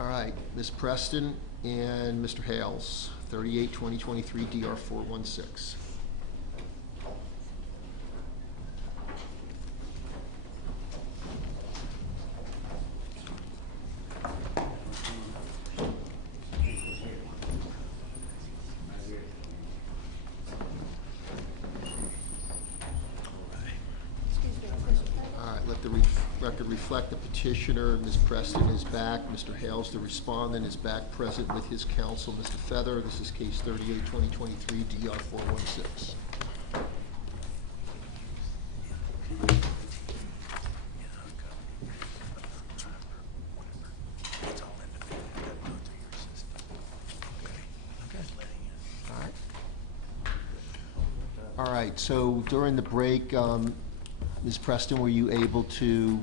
All right, Ms. Preston and Mr. Hales, 38-2023 DR 416. Let the record reflect the petitioner, Ms. Preston, is back. Mr. Hales, the respondent, is back present with his counsel, Mr. Feather. This is case 38-2023 DR 416. All right, so during the break, Ms. Preston, were you able to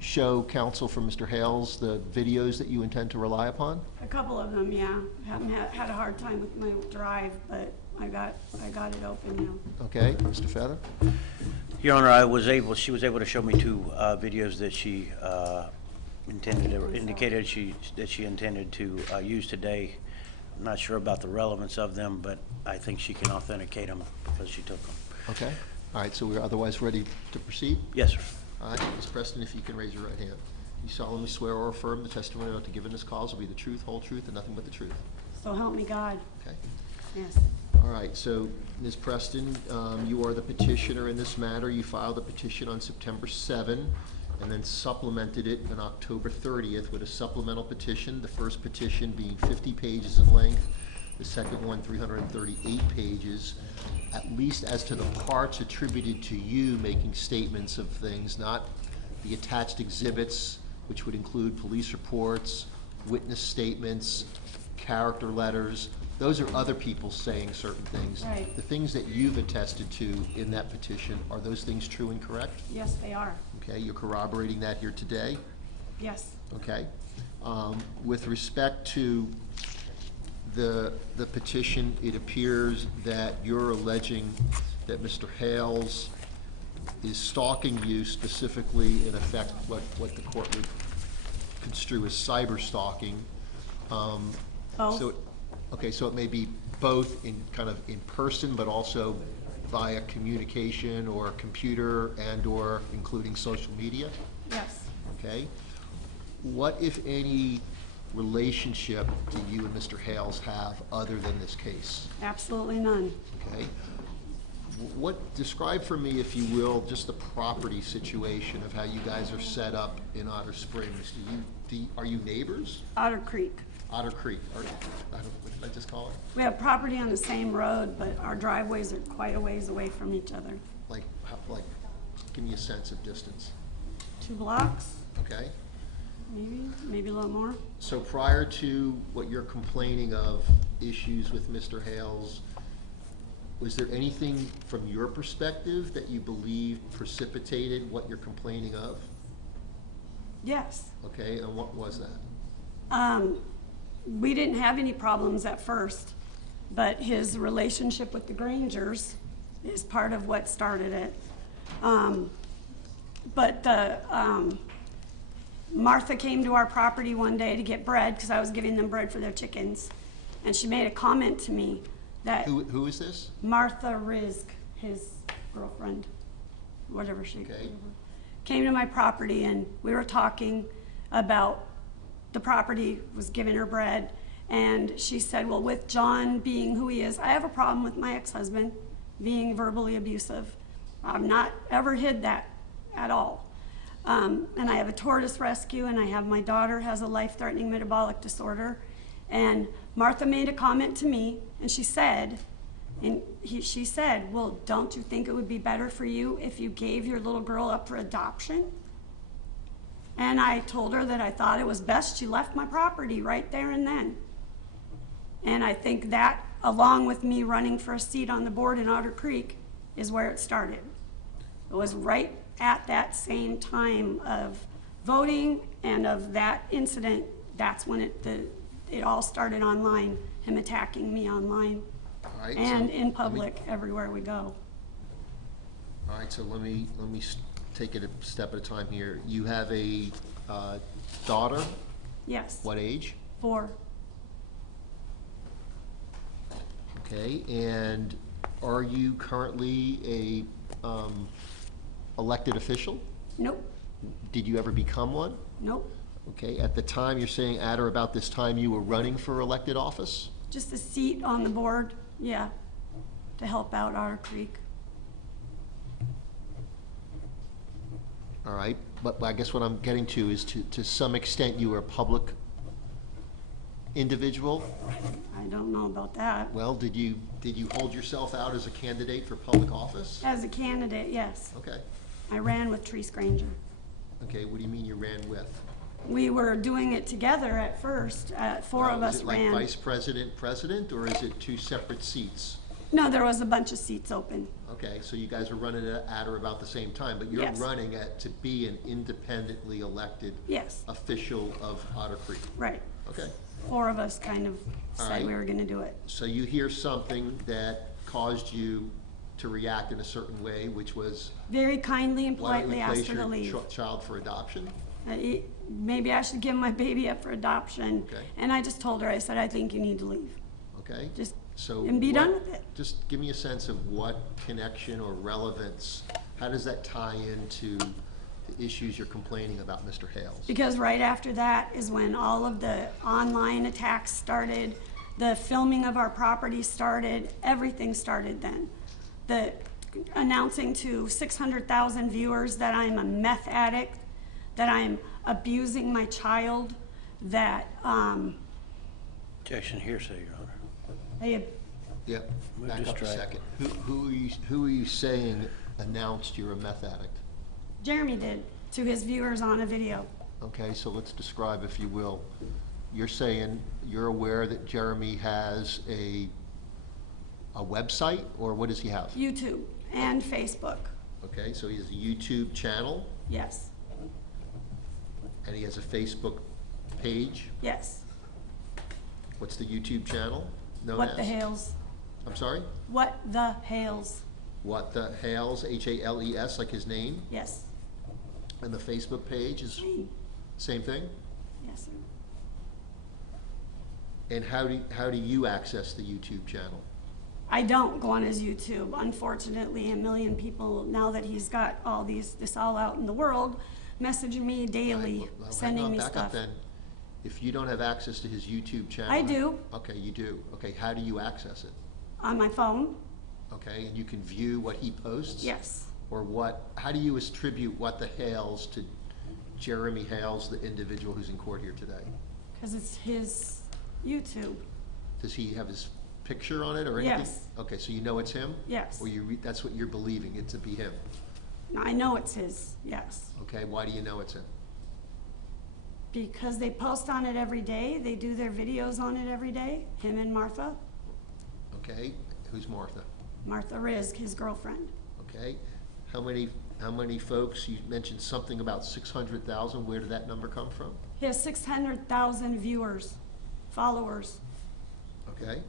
show counsel for Mr. Hales the videos that you intend to rely upon? A couple of them, yeah. Haven't had a hard time with my drive, but I got it open now. Okay, Mr. Feather. Your Honor, she was able to show me two videos that she indicated that she intended to use today. I'm not sure about the relevance of them, but I think she can authenticate them because she took them. Okay. All right, so we're otherwise ready to proceed? Yes, sir. All right, Ms. Preston, if you can raise your right hand. You solemnly swear or affirm the testimony about to give in this cause will be the truth, whole truth, and nothing but the truth? So help me God. Okay. Yes. All right, so Ms. Preston, you are the petitioner in this matter. You filed a petition on September 7 and then supplemented it on October 30th with a supplemental petition, the first petition being 50 pages in length, the second one 338 pages, at least as to the parts attributed to you making statements of things, not the attached exhibits, which would include police reports, witness statements, character letters. Those are other people saying certain things. Right. The things that you've attested to in that petition, are those things true and correct? Yes, they are. Okay, you're corroborating that here today? Yes. Okay. With respect to the petition, it appears that you're alleging that Mr. Hales is stalking you, specifically in effect what the court would construe as cyber stalking. Both. Okay, so it may be both in kind of in person, but also via communication or computer and or including social media? Yes. Okay. What, if any, relationship do you and Mr. Hales have other than this case? Absolutely none. Okay. Describe for me, if you will, just the property situation of how you guys are set up in Otter Springs. Are you neighbors? Otter Creek. Otter Creek. What did I just call it? We have property on the same road, but our driveways are quite a ways away from each other. Like, give me a sense of distance. 2 blocks, Okay. maybe a little more. So prior to what you're complaining of, issues with Mr. Hales, was there anything from your perspective that you believe precipitated what you're complaining of? Yes. Okay, and what was that? We didn't have any problems at first, but his relationship with the Grangers is part of what started it. Martha came to our property one day to get bread because I was giving them bread for their chickens, and she made a comment to me that Who is this? Martha Rizk, his girlfriend, whatever she Okay. came to my property, and we were talking about the property, was giving her bread, and she said, well, with John being who he is, I have a problem with my ex-husband being verbally abusive. I've not ever hid that at all. And I have a tortoise rescue, and I have my daughter has a life-threatening metabolic disorder. And Martha made a comment to me, and she said, well, don't you think it would be better for you if you gave your little girl up for adoption? And I told her that I thought it was best she left my property right there and then. And I think that, along with me running for a seat on the board in Otter Creek, is where it started. It was right at that same time of voting and of that incident. That's when it all started online, him attacking me online. All right, and so in public, everywhere we go. All right, so let me take it a step at a time here. You have a daughter Yes. What age? 4. Okay, and are you currently a elected official? Nope. Did you ever become one? Nope. Okay, at the time, you're saying at or about this time, you were running for elected office? Just a seat on the board, yeah, to help out Otter Creek. All right, but I guess what I'm getting to is to some extent, you were a public individual? I don't know about that. Well, did you hold yourself out as a candidate for public office? As a candidate, yes. Okay. I ran with Treese Granger. Okay, what do you mean you ran with? We were doing it together at first. 4 of us ran. Is it like vice president, president, or is it 2 separate seats? No, there was a bunch of seats open. Okay, so you guys are running at or about the same time, but you're Yes. running to be an independently elected Yes, official of Otter Creek. right. Okay, 4 of us kind of All said right. we were gonna do it. so you hear something that caused you to react in a certain way, which was, Very kindly and why don't we politely asked place her to your leave. child for adoption? Maybe I should give my baby up for adoption. Okay. And I just told her, I said, I think you need to leave. Okay? Just, So and be done what- with it. Just give me a sense of what connection or relevance, how does that tie into the issues you're complaining about, Mr. Hales? Because right after that is when all of the online attacks started, the filming of our property started, everything started then. The announcing to 600,000 viewers that I'm a meth addict, that I'm abusing my child, that Objection hearsay, Your Honor. I, Yeah, Move back to up a strike. second. Who are you saying announced you're a meth addict? Jeremy did to his viewers on a video. Okay, so let's describe, if you will. You're saying you're aware that Jeremy has a website, or what does he have? YouTube and Facebook, Okay, so he has a YouTube channel, yes, and he has a Facebook page. yes. What's the YouTube channel known What the as? Hales, I'm sorry? what the Hales, What the Hales, Hales, like his name? yes. And the Facebook page is same thing? Yes, sir. And how do you access the YouTube channel? I don't go on his YouTube. Unfortunately, a million people, now that he's got all this all out in the world, messaging me daily, Right, well, sending hang on, me back up stuff. then. If you don't have access to his YouTube channel. I do. Okay, you do. Okay, how do you access it? On my phone, Okay, and you can view what he posts? yes. Or how do you attribute what the Hales to Jeremy Hales, the individual who's in court here today? Because it's his YouTube, Does he have his picture on it or anything? Yes. Okay, so you know it's him? yes. Or that's what you're believing it to be him? I know it's his, yes. Okay, why do you know it's him? Because they post on it every day, they do their videos on it every day, him and Martha. Okay, who's Martha? Martha Rizk, his girlfriend. Okay, how many folks, you mentioned something about 600,000, where did that number come from? He has 600,000 viewers, followers. Okay.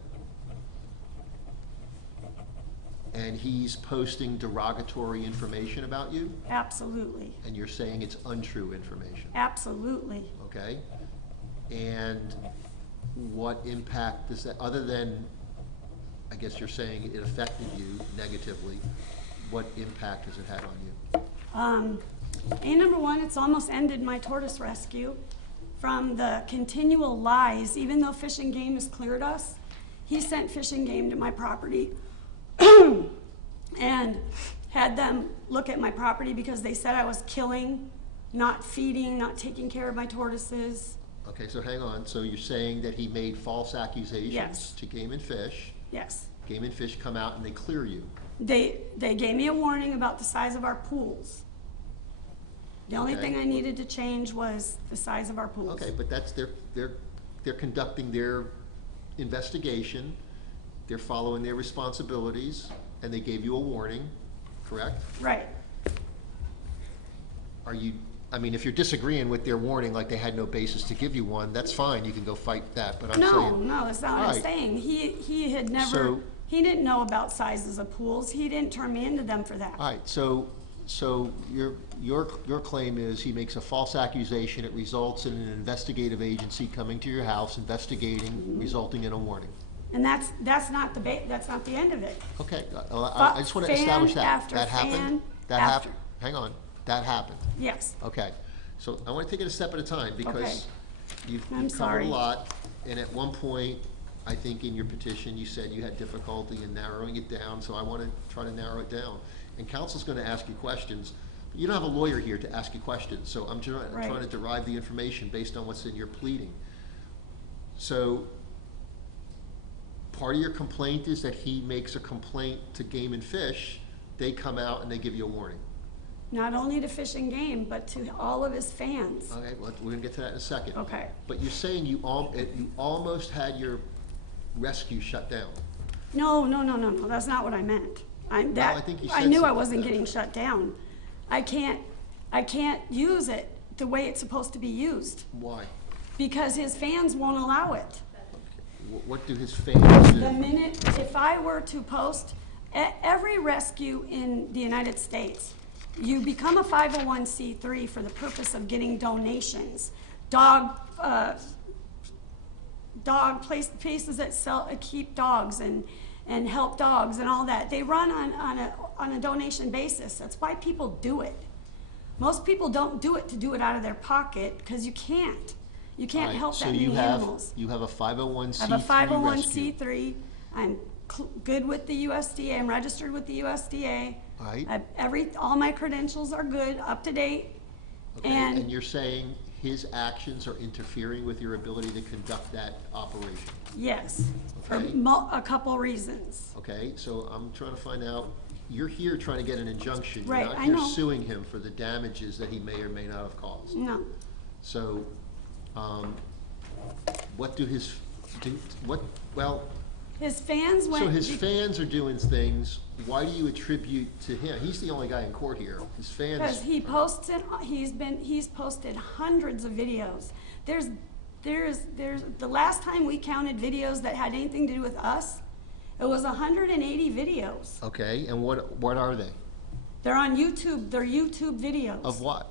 And he's posting derogatory information about you, Absolutely, and you're saying it's untrue information, absolutely. okay? And what impact does that, other than, I guess you're saying it affected you negatively, what impact has it had on you? Number one, it's almost ended my tortoise rescue from the continual lies. Even though Fish and Game has cleared us, he sent Fish and Game to my property and had them look at my property because they said I was killing, not feeding, not taking care of my tortoises. Okay, so hang on, so you're saying that he made false accusations Yes. to Game and Fish. Yes. Game and Fish come out and they clear you. They gave me a warning about the size of our pools. The only Okay. thing I needed to change was the size of our pools. Okay, but that's they're conducting their investigation, they're following their responsibilities, and they gave you a warning, correct? Right. I mean, if you're disagreeing with their warning, like they had no basis to give you one, that's fine, you can go fight that, but I'm No, saying. no, that's not what I'm Right. saying. He had never, So- he didn't know about sizes of pools. He didn't turn me into them for that. All right, so So your claim is he makes a false accusation, it results in an investigative agency coming to your house, investigating, resulting in a warning. And that's not the end of it. Okay, I just want to establish that. Fan after That happened? fan That after. happened? Hang on, that happened. Yes. Okay, so I want to take it a step at a time, Okay. because you've I'm covered a sorry. lot, and at one point, I think in your petition, you said you had difficulty in narrowing it down, so I want to try to narrow it down. And counsel's going to ask you questions, but you don't have a lawyer here to ask you questions, so I'm trying Right. to derive the information based on what's in your pleading. So, part of your complaint is that he makes a complaint to Game and Fish, they come out and they give you a warning. Not only to Fish and Game, but to all of his fans. Okay, well, we're gonna get to that in a second. Okay. But you're saying you almost had your rescue shut down. No, that's not what I meant. I think you I said knew I something wasn't like getting that. shut down. I can't use it the way it's supposed to be used, Why? because his fans won't allow it. What do his fans do? The minute, if I were to post, every rescue in the United States, you become a 501c3 for the purpose of getting donations. Places that keep dogs and help dogs and all that. They run on a donation basis. That's why people do it. Most people don't do it to do it out of their pocket, because you can't. You can't Alright, help so that many you have- animals. You have a 501c3 I have a rescue. 501c3. I'm good with the USDA. I'm registered with the USDA. Right. All my credentials are good, up to date. Okay, and you're saying his actions are interfering with your ability to conduct that operation? Yes, for Okay. a couple reasons. Okay, so I'm trying to find out, you're here trying to get an injunction. Right, You're not I here know. suing him for the damages that he may or may not have caused. No. So, what do his, His fans went. so his fans are doing things, why do you attribute to him? He's the only guy in court here. His fans. Because he posts it, he's posted hundreds of videos. There's, the last time we counted videos that had anything to do with us, it was 180 videos. Okay, and what are they? They're on YouTube, they're YouTube videos. Of what?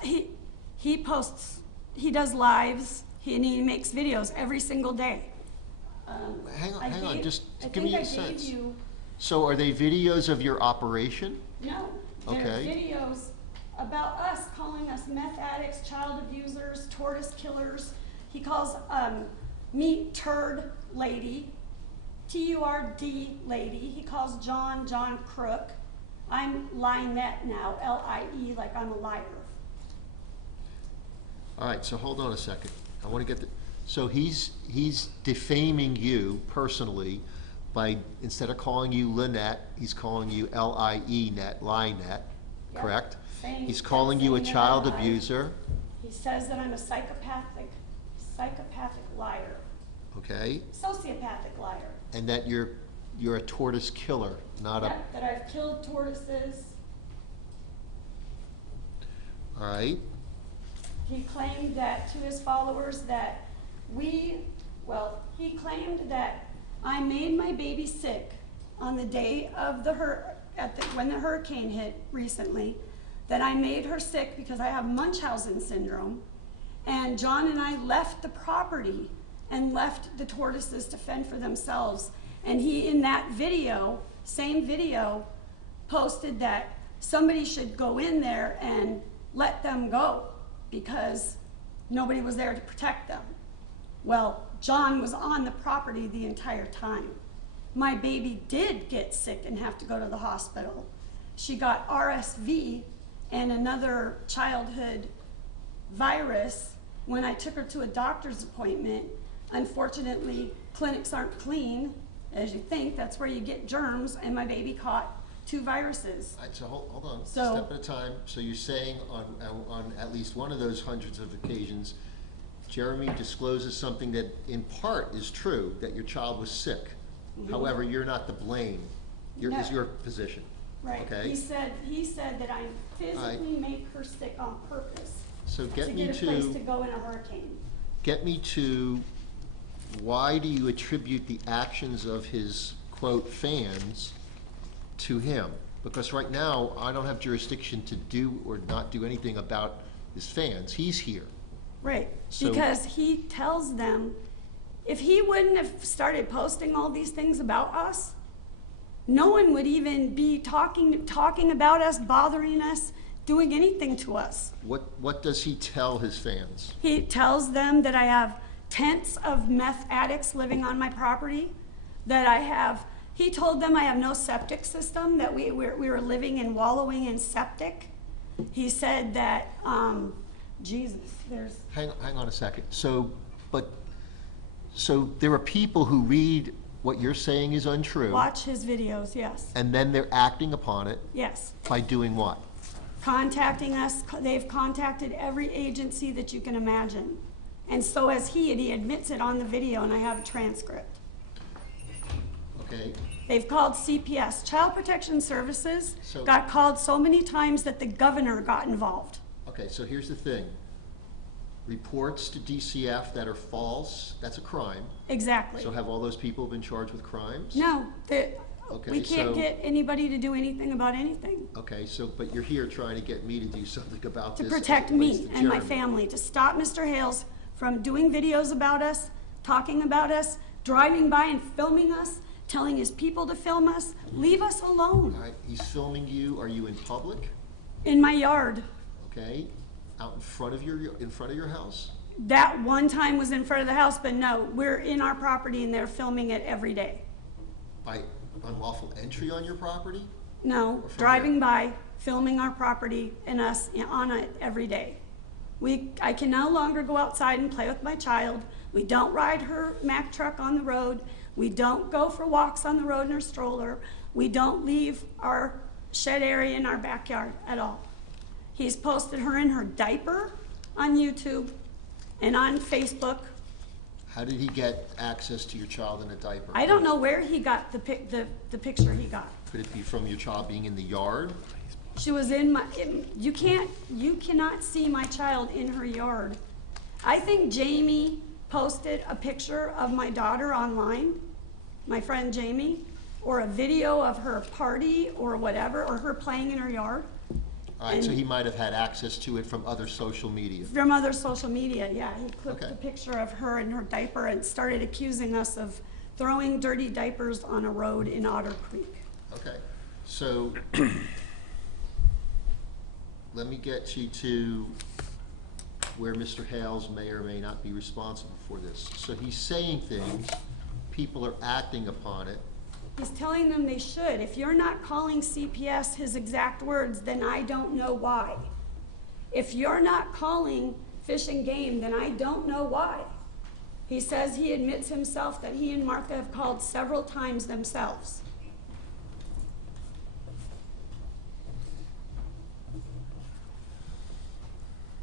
He posts, he does lives, and he makes videos every single day. Hang on, just I give me think a I gave sense. you, So are they videos of your operation? no, they're Okay. videos about us, calling us meth addicts, child abusers, tortoise killers. He calls me turd lady, TURD lady. He calls John Crook. I'm Lynette now, LIE, like I'm a liar. All right, so hold on a second. I want to get the, so he's defaming you personally by, instead of calling you Lynette, he's calling you L-I-E-net, Lynette, Yep. correct? Saying- He's calling you a saying that child I'm abuser, He says that I'm a psychopathic liar, okay? sociopathic liar. And that you're a tortoise killer, not a, Yep, that I've killed tortoises. all right? He claimed that to his followers that he claimed that I made my baby sick on the day of when the hurricane hit recently, that I made her sick because I have Munchausen syndrome. And John and I left the property and left the tortoises to fend for themselves. And he, in that video, same video, posted that somebody should go in there and let them go because nobody was there to protect them. Well, John was on the property the entire time. My baby did get sick and have to go to the hospital. She got RSV and another childhood virus when I took her to a doctor's appointment. Unfortunately, clinics aren't clean, as you think. That's where you get germs, and my baby caught 2 viruses. All right, so hold on, So- step at a time. So you're saying on at least one of those hundreds of occasions, Jeremy discloses something that in part is true, that your child was sick. However, you're not to blame. Is No. your position. Right. Okay? He said that I physically make her sick on purpose So to get me get a place to to, go in a hurricane. get me to, why do you attribute the actions of his, quote, fans to him? Because right now, I don't have jurisdiction to do or not do anything about his fans. He's here. Right, So- because he tells them, if he wouldn't have started posting all these things about us, no one would even be talking about us, bothering us, doing anything to us. What does he tell his fans? He tells them that I have tents of meth addicts living on my property, he told them I have no septic system, that we were living and wallowing in septic. He said that, Jesus, there's, Hang on a second. So there are people who read what you're saying is untrue, watch his videos, yes, and then they're acting upon it yes. by doing what? Contacting us, they've contacted every agency that you can imagine. And so has he, and he admits it on the video, and I have a transcript. Okay, They've called CPS, Child Protection Services, So- got called so many times that the governor got involved. okay, so here's the thing. Reports to DCF that are false, that's a crime. Exactly. So have all those people been charged with crimes? No, Okay, we can't so- get anybody to do anything about anything. Okay, but you're here trying to get me to do something about To this. as it protect relates me to and my Jeremy. family, to stop Mr. Hales from doing videos about us, talking about us, driving by and filming us, telling his people to film us. Leave us alone. All right, he's filming you. Are you in public? In my yard. Okay, out in front of your house? That one time was in front of the house, but no, we're in our property and they're filming it every day. By unlawful entry on your property? No, Or from driving by, filming our property and us on it every day. I can no longer go outside and play with my child. We don't ride her Mack truck on the road. We don't go for walks on the road in her stroller. We don't leave our shed area in our backyard at all. He's posted her in her diaper on YouTube and on Facebook. How did he get access to your child in a diaper? I don't know where he got the picture he got. Could it be from your child being in the yard? She was you cannot see my child in her yard. I think Jamie posted a picture of my daughter online, my friend Jamie, or a video of her party or whatever, or her playing in her yard. All right, so And- he might have had access to it from other social media. From other social media, yeah. He clipped Okay. a picture of her in her diaper and started accusing us of throwing dirty diapers on a road in Otter Creek. Okay, so let me get you to where Mr. Hales may or may not be responsible for this. So he's saying things, people are acting upon it. He's telling them they should. If you're not calling CPS his exact words, then I don't know why. If you're not calling Fish and Game, then I don't know why. He says he admits himself that he and Martha have called several times themselves.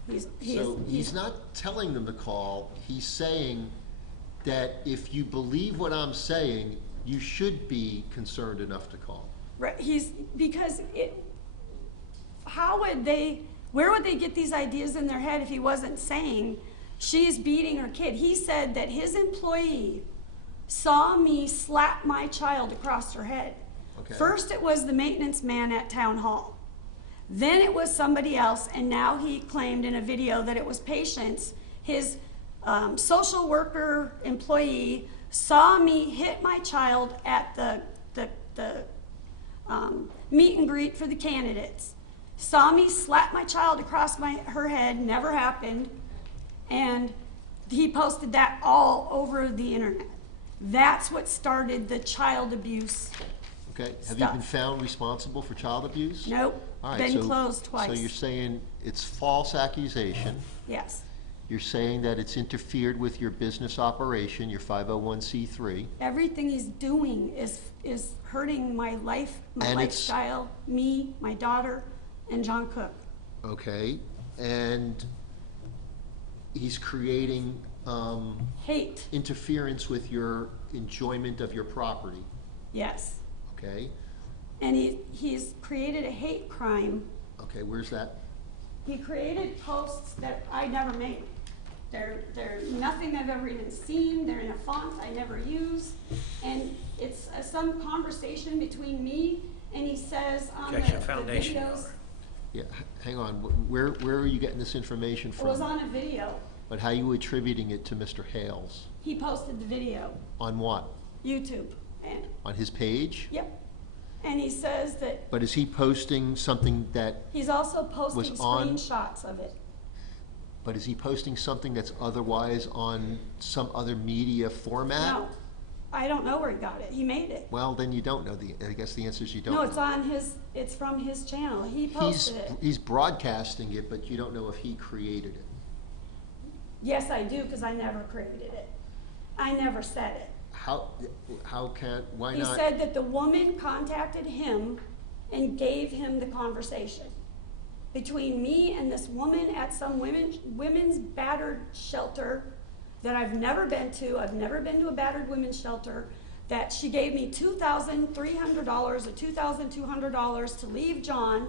So he's not telling them to call, he's saying that if you believe what I'm saying, you should be concerned enough to call. Right, where would they get these ideas in their head if he wasn't saying she's beating her kid? He said that his employee saw me slap my child across her head. Okay. First it was the maintenance man at town hall. Then it was somebody else, and now he claimed in a video that it was Patience, his social worker employee, saw me hit my child at the meet and greet for the candidates. Saw me slap my child across her head, never happened, and he posted that all over the internet. That's what started the child abuse. Okay, have you been Stuff. found responsible for child abuse? Nope, All right, been so- closed twice. So you're saying it's false accusation, Yes, you're saying that it's interfered with your business operation, your 501c3, everything he's doing is hurting my life, my And it's- lifestyle, me, my daughter, and John Cook. okay? And he's creating Hate, interference with your enjoyment of your property, yes. okay? And he's created a hate crime. Okay, where's that? He created posts that I never made. They're nothing I've ever even seen. They're in a font I never use. And it's some conversation between me and he says on the Objection, foundation videos, error. Yeah, hang on, where are you getting this information it was from? on a video. But how are you attributing it to Mr. Hales? He posted the video, On what? YouTube, and, On his page? yep. And he says that But is he posting something that, he's also posting Was on- screenshots of it. but is he posting something that's otherwise on some other media format? No, I don't know where he got it. He made it. Well, then you don't know I guess the answer is you don't know. No, it's on his, it's from his channel. He posted it. He's broadcasting it, but you don't know if he created it. Yes, I do, because I never created it. I never said it. Why He not? said that the woman contacted him and gave him the conversation between me and this woman at some women's battered shelter that I've never been to. I've never been to a battered women's shelter. That she gave me $2,300 or $2,200 to leave John,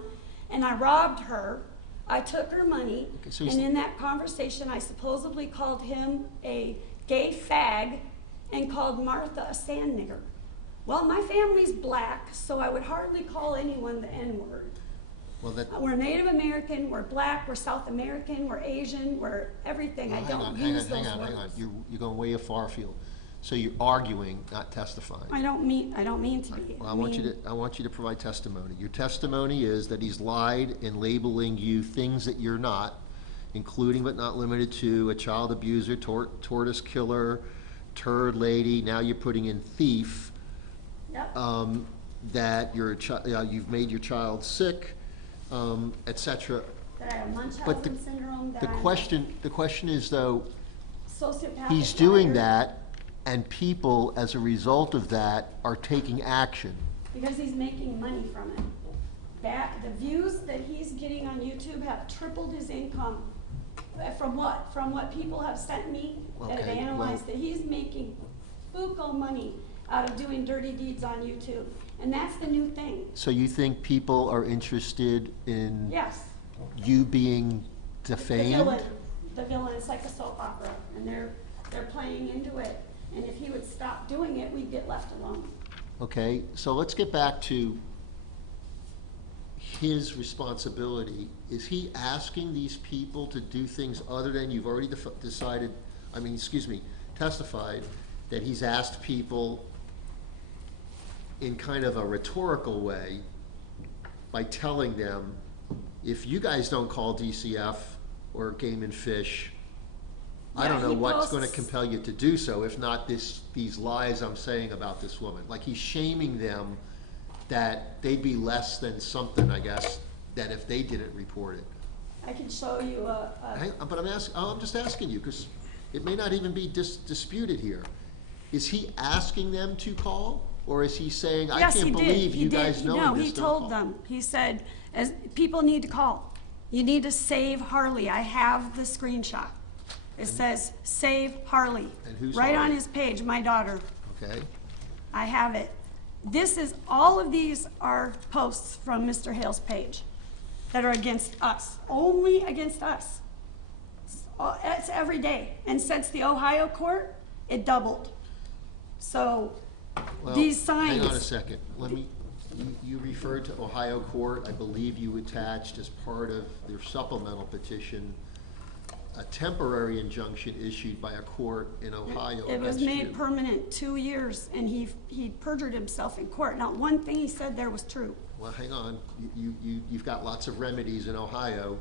and I robbed her. I took her money, Okay, so and in that conversation, I supposedly called him a gay fag and called Martha a sand nigger. Well, my family's black, so I would hardly call anyone the N-word. Well, that, We're Native American, we're black, we're South American, we're Asian, we're everything. I don't use those words. hang on. You're going way far afield. So you're arguing, not testifying. I don't mean to be. Well, I want you to provide testimony. Your testimony is that he's lied in labeling you things that you're not, including but not limited to a child abuser, tortoise killer, turd lady. Now you're putting in thief. Yep. That you've made your child sick, etc. That I have But Munchausen syndrome, that the I'm question is though, sociopathic. he's doing liar. that, and people, as a result of that, are taking action. Because he's making money from it. The views that he's getting on YouTube have tripled his income. From what people have sent me that have Okay, analyzed well- that he's making buco money out of doing dirty deeds on YouTube. And that's the new thing. So you think people are interested in Yes. you being The defamed? villain, it's like a soap opera, and they're playing into it. And if he would stop doing it, we'd get left alone. Okay, so let's get back to his responsibility. Is he asking these people to do things other than you've already testified that he's asked people in kind of a rhetorical way by telling them, if you guys don't call DCF or Game and Fish, I Yeah, don't know he what's going to posts- compel you to do so, if not these lies I'm saying about this woman. Like, he's shaming them that they'd be less than something, I guess, that if they didn't report it. I can show you But I'm just asking you, because it may not even be disputed here. Is he asking them to call, or is he saying, I Yes, can't he did. believe He you did. guys knowing No, this, he don't told call? them. He said, as people need to call. You need to save Harley. I have the screenshot. It says, save Harley. And who's right on Harley? his page, my daughter. Okay, I have it. All of these are posts from Mr. Hale's page that are against us, only against us. It's every day. And since the Ohio court, it doubled. So well, these signs. hang on a second. You referred to Ohio court. I believe you attached as part of your supplemental petition a temporary injunction issued by a court in Ohio It was against made you. permanent 2 years, and he perjured himself in court. Not one thing he said there was true. Well, hang on. You've got lots of remedies in Ohio.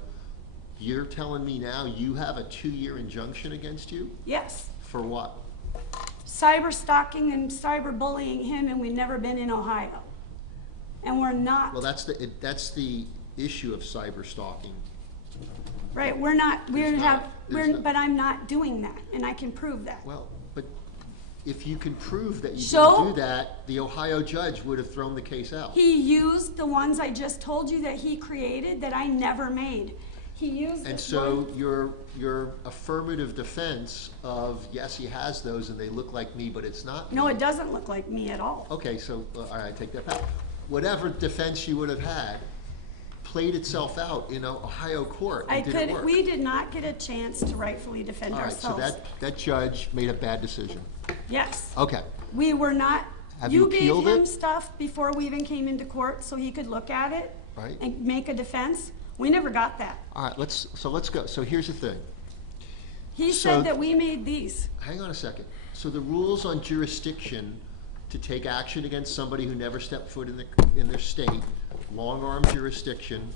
You're telling me now you have a 2-year injunction against you? Yes, For what? cyber stalking and cyber bullying him, and we've never been in Ohio. And we're not, Well, that's the issue of cyber stalking. right, but I'm not doing that, and I can prove that. Well, but if you can prove that you So- didn't do that, the Ohio judge would have thrown the case out. He used the ones I just told you that he created that I never made. He used And this so one. your affirmative defense of, yes, he has those and they look like me, but it's not me. No, it doesn't look like me at all. Okay, so, all right, take that back. Whatever defense you would have had played itself out in Ohio court and didn't work. We did not get a chance to rightfully defend All right, so ourselves. that judge made a bad decision. Yes. Okay, We were not Have you appealed You gave him it? stuff before we even came into court so he could look at it Right. and make a defense. We never got that. All right, let's go. So here's the thing. He So- said that we made these. Hang on a second. So the rules on jurisdiction to take action against somebody who never stepped foot in their state, long-arm jurisdiction,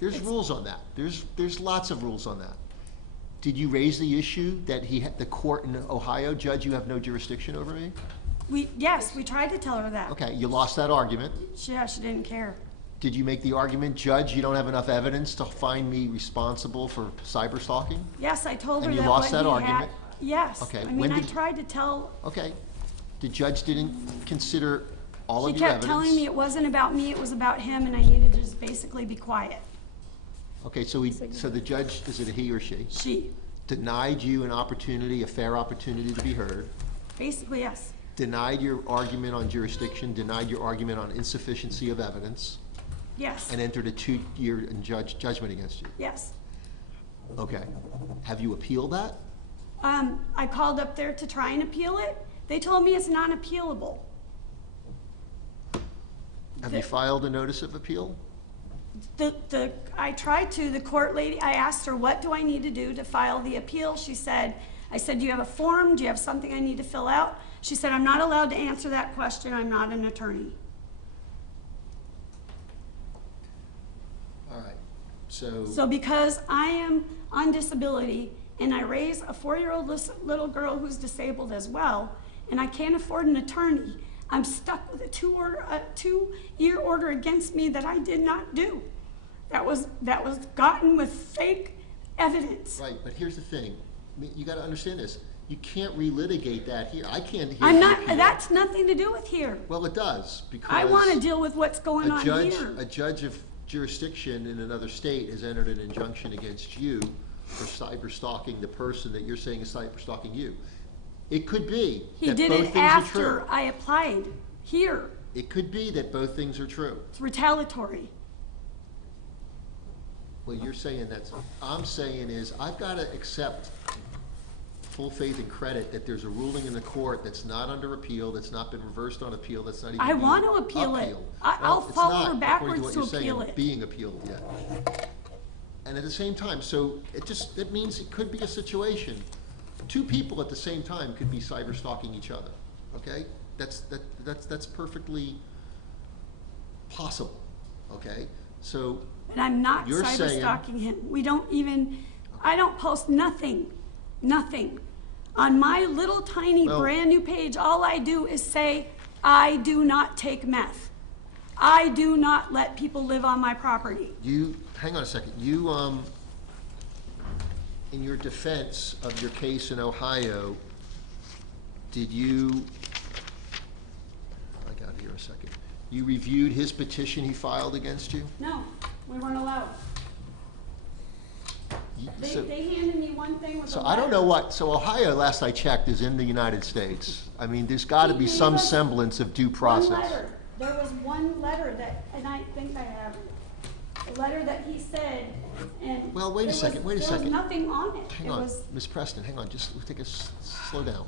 there's rules on that. There's lots of rules on that. Did you raise the issue that the court in Ohio, judge, you have no jurisdiction over me? Yes, we tried to tell her that. Okay, you lost that argument. She didn't care. Did you make the argument, judge, you don't have enough evidence to find me responsible for cyber stalking? Yes, I told her And that you lost what that he had. argument? Yes. Okay, I when mean, I did- tried to tell, Okay. The judge didn't consider all she of your kept evidence? telling me it wasn't about me, it was about him, and I needed to just basically be quiet. Okay, so the judge, is it a he or she? She, Denied you an opportunity, a fair opportunity to be heard, basically, yes. denied your argument on jurisdiction, denied your argument on insufficiency of evidence, Yes, and entered a 2-year judgment against you. yes. Okay. Have you appealed that? I called up there to try and appeal it. They told me it's non-appealable. Have you filed a notice of appeal? I tried to, the court lady, I asked her, what do I need to do to file the appeal? I said, do you have a form? Do you have something I need to fill out? She said, I'm not allowed to answer that question. I'm not an attorney. All right, so. So because I am on disability and I raise a 4-year-old little girl who's disabled as well, and I can't afford an attorney, I'm stuck with a 2-year order against me that I did not do. That was gotten with fake evidence. Right, but here's the thing. You gotta understand this. You can't relitigate that here. I can't hear. I'm the not, appeal. that's nothing to do with here. Well, it does, because. I want to deal with what's going on here. A judge of jurisdiction in another state has entered an injunction against you for cyber stalking the person that you're saying is cyber stalking you. It could be He that did both it things are after true. I applied here. It could be that both things are true. It's retaliatory. Well, you're saying I'm saying is, I've gotta accept full faith and credit that there's a ruling in the court that's not under appeal, that's not been reversed on appeal, that's not even I being want to appeal it. appealed. I'll Well, it's follow not, her according backwards what to you're saying, appeal it. being appealed yet. And at the same time, so it means it could be a situation, 2 people at the same time could be cyber stalking each other, okay? That's perfectly possible, okay? So, And I'm not You're cyber saying- stalking him. I don't post nothing. On my little tiny Well- brand new page, all I do is say, I do not take meth. I do not let people live on my property. hang on a second, in your defense of your case in Ohio, I got here a second. You reviewed his petition he filed against you? No, we weren't allowed. So- They handed me one thing with a So letter. I don't know so Ohio, last I checked, is in the United States. I mean, there's gotta He be gave some us semblance of due One process. letter. There was one letter that, and I think I have it. A letter that he said, and. Well, wait a second. There was nothing on it. Hang It on, was, Ms. Preston, hang on, just take a, slow down.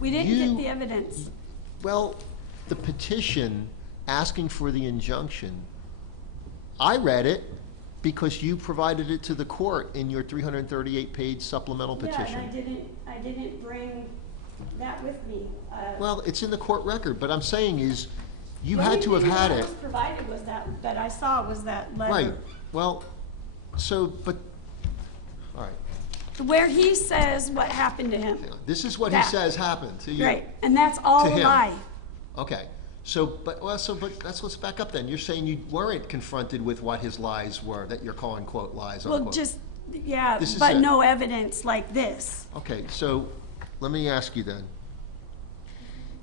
we didn't get You- the evidence. Well, the petition asking for the injunction, I read it because you provided it to the court in your 338-page supplemental Yeah, petition. and I didn't bring that with me. Well, it's in the court record, but I'm saying is, you The had only to have thing had that it. was provided was that I saw was that letter. Right, well, all right, Where he says what happened to him. hang on. This is what he That- says happened to you. Right, and that's all To a him. lie. Okay, but let's back up then. You're saying you weren't confronted with what his lies were, that you're calling quote lies Well, unquote. just, yeah, This is but it. no evidence like this. Okay, so let me ask you then.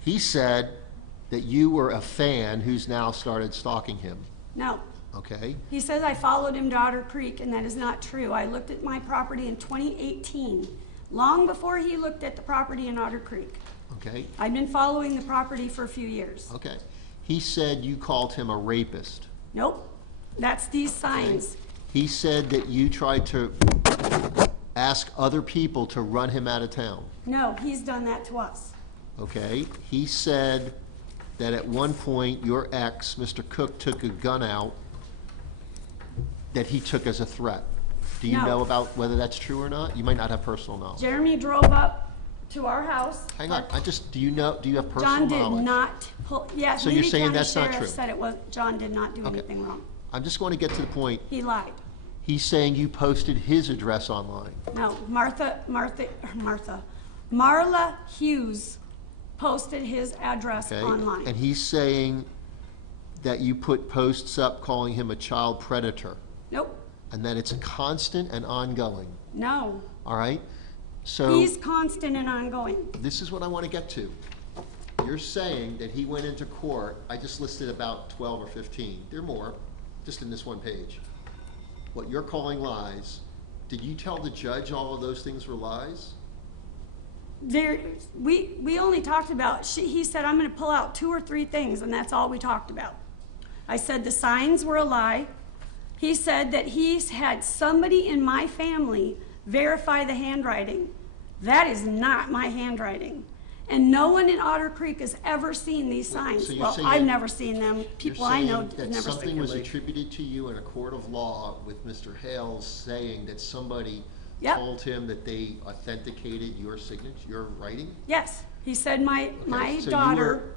He said that you were a fan who's now started stalking him, No. okay? He says I followed him to Otter Creek, and that is not true. I looked at my property in 2018, long before he looked at the property in Otter Creek. Okay, I've been following the property for a few years. okay. He said you called him a rapist. Nope, that's these signs. He said that you tried to ask other people to run him out of town. No, he's done that to us. okay? He said that at one point, your ex, Mr. Cook, took a gun out that he took as a threat. Do you No. know about whether that's true or not? You might not have personal knowledge. Jeremy drove up to our house. Hang on, do you have personal John knowledge? did not pull, yes, So you're Levy saying County that's not Sheriff true? said it was, John did not do Okay. anything wrong. I'm just going to get to the point. He lied. He's saying you posted his address online. No, Marla Hughes posted his address Okay? online. And he's saying that you put posts up calling him a child predator, Nope, and that it's constant and ongoing, no. all right? So He's constant and ongoing. this is what I want to get to. You're saying that he went into court, I just listed about 12 or 15, there are more, just in this one page. What you're calling lies, did you tell the judge all of those things were lies? We only talked about, he said, I'm gonna pull out 2 or 3 things, and that's all we talked about. I said the signs were a lie. He said that he's had somebody in my family verify the handwriting. That is not my handwriting. And no one in Otter Creek has ever seen these signs. So you're Well, saying I've that- never seen them. People I know You're saying have that never something seen was them. attributed to you in a court of law with Mr. Hale saying that somebody Yep. told him that they authenticated your signature, your writing? Yes, he said my Okay, so daughter,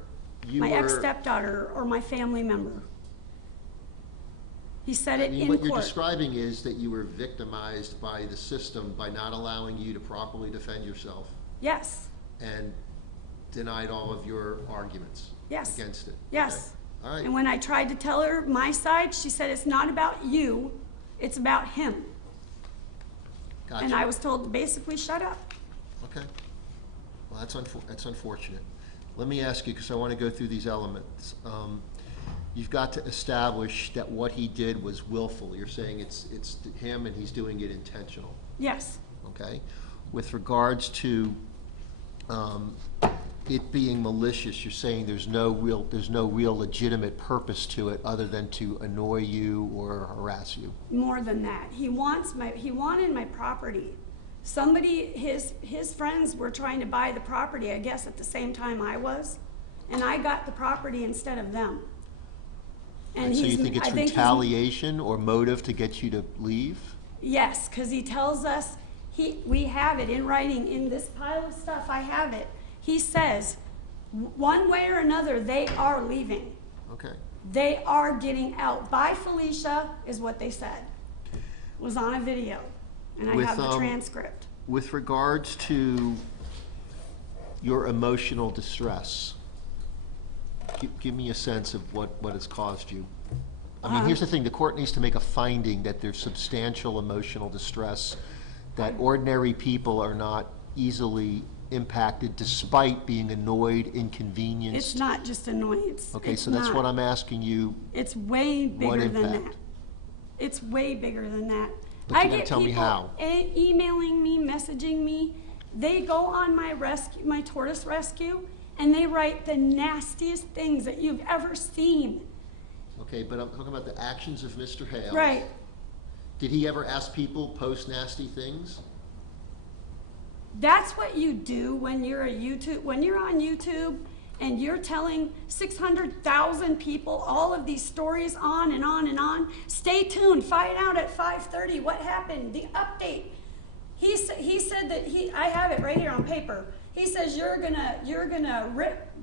you my were- ex-stepdaughter, or my family member. He said I it mean, in what you're court. describing is that you were victimized by the system by not allowing you to properly defend yourself Yes, and denied all of your arguments Yes. against it. yes. Okay. All right. And when I tried to tell her my side, she said, it's not about you, it's about him. Gotcha. And I was told to basically shut up. Okay. Well, that's unfortunate. Let me ask you, because I want to go through these elements. You've got to establish that what he did was willful. You're saying it's him and he's doing it intentional, Yes, okay? With regards to it being malicious, you're saying there's no real legitimate purpose to it other than to annoy you or harass you. more than that. He wanted my property. Somebody, his friends were trying to buy the property, I guess, at the same time I was, and I got the property instead of them. And So you he's- think it's I think he's- retaliation or motive to get you to leave? Yes, because he tells us, we have it in writing in this pile of stuff, I have it. He says, one way or another, they are leaving. Okay. They are getting out. Bye, Felicia, is what they said. It was on a video, and I With, have the transcript. With regards to your emotional distress, give me a sense of what has caused you. I mean, here's the thing, the court needs to make a finding that there's substantial emotional distress, that ordinary people are not easily impacted despite being annoyed, inconvenienced. It's not just annoyance. Okay, It's so that's not. what I'm asking you. It's way What bigger than that. impact? It's way bigger than that. But you I gotta get tell me people how. Emailing me, messaging me. They go on my rescue, my tortoise rescue, and they write the nastiest things that you've ever seen. Okay, but I'm talking about the actions of Mr. Hale. Right. Did he ever ask people post nasty things? That's what you do when you're when you're on YouTube and you're telling 600,000 people all of these stories on and on and on. Stay tuned, find out at 5:30 what happened, the update. He said that I have it right here on paper. He says you're gonna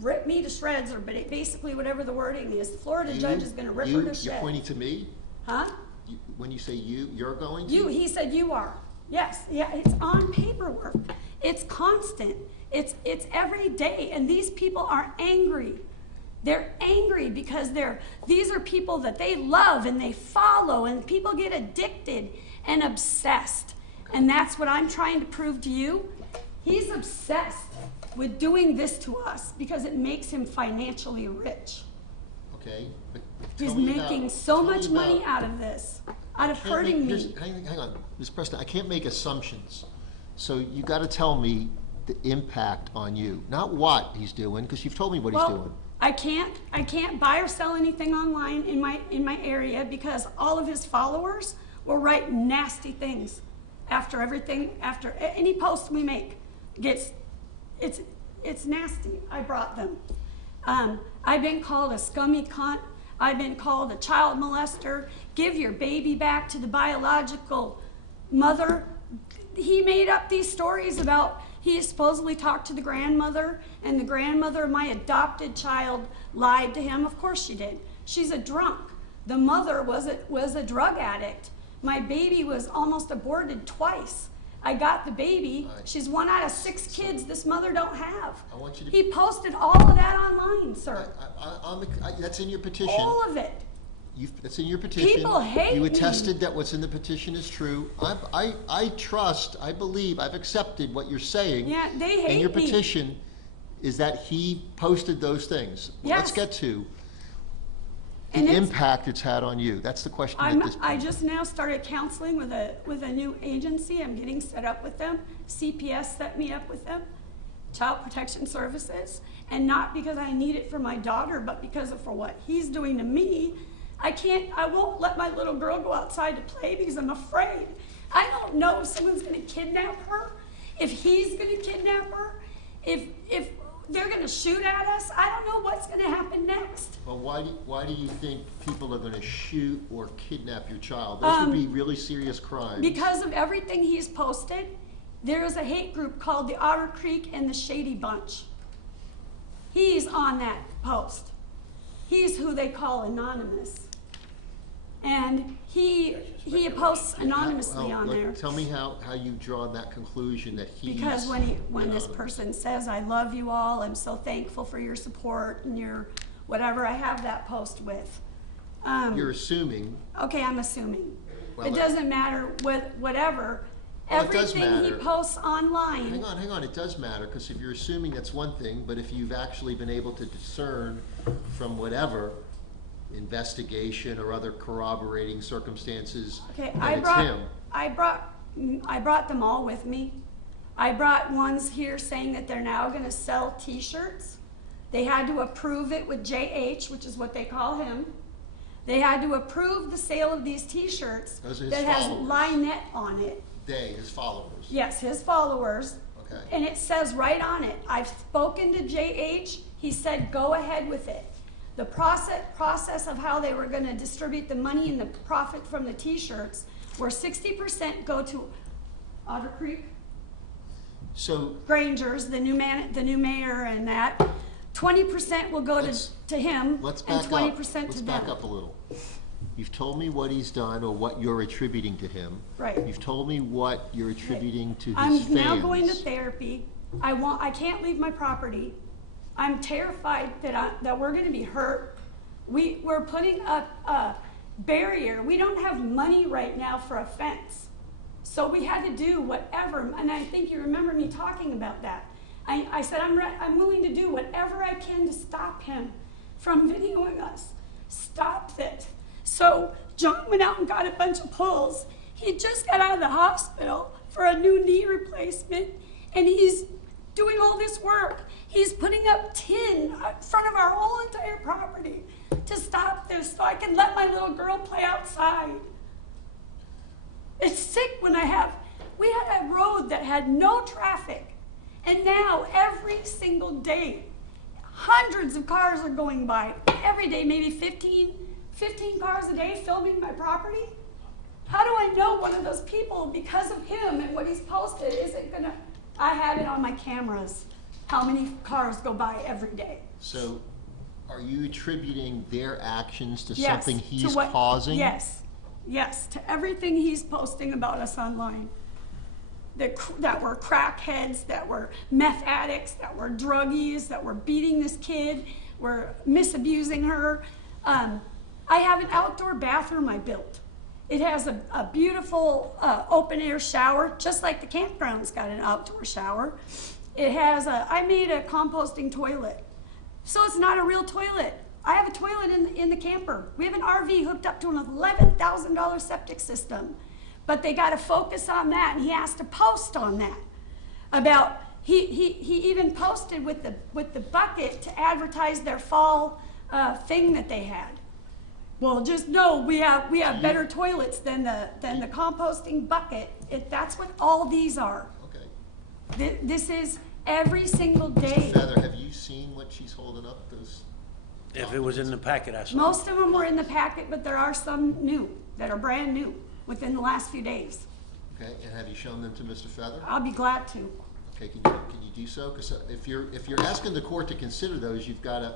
rip me to shreds, or basically whatever the wording is. The Florida judge is gonna rip her to shreds. You're pointing to me? Huh? When you say you're going to? He said you are. Yes, yeah, it's on paperwork. It's constant. It's every day, and these people are angry. They're angry because these are people that they love and they follow, and people get addicted and obsessed. And that's what I'm trying to prove to you. He's obsessed with doing this to us because it makes him financially rich. Okay, but He's tell me about- making so tell me much about- money out of this, out of Can't hurting make- me. Hang on, Ms. Preston, I can't make assumptions. So you gotta tell me the impact on you, not what he's doing, because you've told me what he's doing. I can't buy or sell anything online in my area because all of his followers will write nasty things after any post we make. It's it's nasty. I brought them. I've been called a scummy cunt. I've been called a child molester. Give your baby back to the biological mother. He made up these stories about he supposedly talked to the grandmother, and the grandmother of my adopted child lied to him. Of course she did. She's a drunk. The mother was a drug addict. My baby was almost aborted twice. I got the baby. Right. She's 1 out of 6 kids this mother don't have. I want you to. He posted all of that online, sir. That's in your petition. All of it. That's in your petition. People hate You me. attested that what's in the petition is true. I trust, I believe, I've accepted what you're saying. Yeah, they hate in your me. petition is that he posted those things. Well, let's Yes. get to the And it's- impact it's had on you. That's the question at this point. I just now started counseling with a new agency. I'm getting set up with them. CPS set me up with them, Child Protection Services, and not because I need it for my daughter, but because of for what he's doing to me. I won't let my little girl go outside to play because I'm afraid. I don't know if someone's gonna kidnap her, if he's gonna kidnap her, if they're gonna shoot at us. I don't know what's gonna happen next. Well, why do you think people are going to shoot or kidnap your child? Those would be really serious crimes. Because of everything he's posted, there is a hate group called the Otter Creek and the Shady Bunch. He's on that post. He's who they call anonymous. And he posts anonymously on there. Tell me how you've drawn that conclusion that he's Because when this anonymous. person says, I love you all, I'm so thankful for your support and your whatever, I have that post with. You're assuming. Okay, I'm assuming. Well, It doesn't matter whatever. Well, it does Everything he matter. posts online. Hang on, it does matter, because if you're assuming that's one thing, but if you've actually been able to discern from whatever investigation or other corroborating circumstances Okay, that it's him. I brought them all with me. I brought ones here saying that they're now gonna sell T-shirts. They had to approve it with JH, which is what they call him. They had to approve the sale of these T-shirts Those are his that has followers. Lynette on it. They, his followers. Yes, his followers. Okay. And it says right on it, I've spoken to JH, he said go ahead with it. The process of how they were gonna distribute the money and the profit from the T-shirts, where 60% go to Otter Creek, So, Granger's, the new mayor and that. 20% will go Let's- to him let's and back 20% up. to Let's them. back up a little. You've told me what he's done or what you're attributing to him. Right. You've told me what you're attributing to his I'm fans. now going to therapy. I can't leave my property. I'm terrified that we're gonna be hurt. We're putting up a barrier. We don't have money right now for a fence. So we had to do whatever, and I think you remember me talking about that. I said, I'm willing to do whatever I can to stop him from videoing us. Stop this. So John went out and got a bunch of pulls. He just got out of the hospital for a new knee replacement, and he's doing all this work. He's putting up tin in front of our whole entire property to stop this so I can let my little girl play outside. It's sick when we had a road that had no traffic, and now every single day, hundreds of cars are going by. Every day, maybe 15 cars a day filming my property. How do I know one of those people, because of him and what he's posted, isn't gonna, I have it on my cameras, how many cars go by every day. So, are you attributing their actions to Yes, something to he's what- causing? Yes, to everything he's posting about us online. That were crackheads, that were meth addicts, that were druggies, that were beating this kid, were misabusing her. I have an outdoor bathroom I built. It has a beautiful open air shower, just like the campground's got an outdoor shower. It has I made a composting toilet. So it's not a real toilet. I have a toilet in the camper. We have an RV hooked up to an $11,000 septic system. But they got to focus on that, and he has to post on that. About he even posted with the bucket to advertise their fall thing that they had. Well, just know we have better toilets than the composting bucket. That's what all these are. Okay. This is every single day. Mr. Feather, have you seen what she's holding up, those? If it was in the packet, I saw it. Most of them were in the packet, but there are some new, that are brand new, within the last few days. Okay, and have you shown them to Mr. Feather? I'll be glad to. Okay, can you do so? Because if you're asking the court to consider those, you've got to,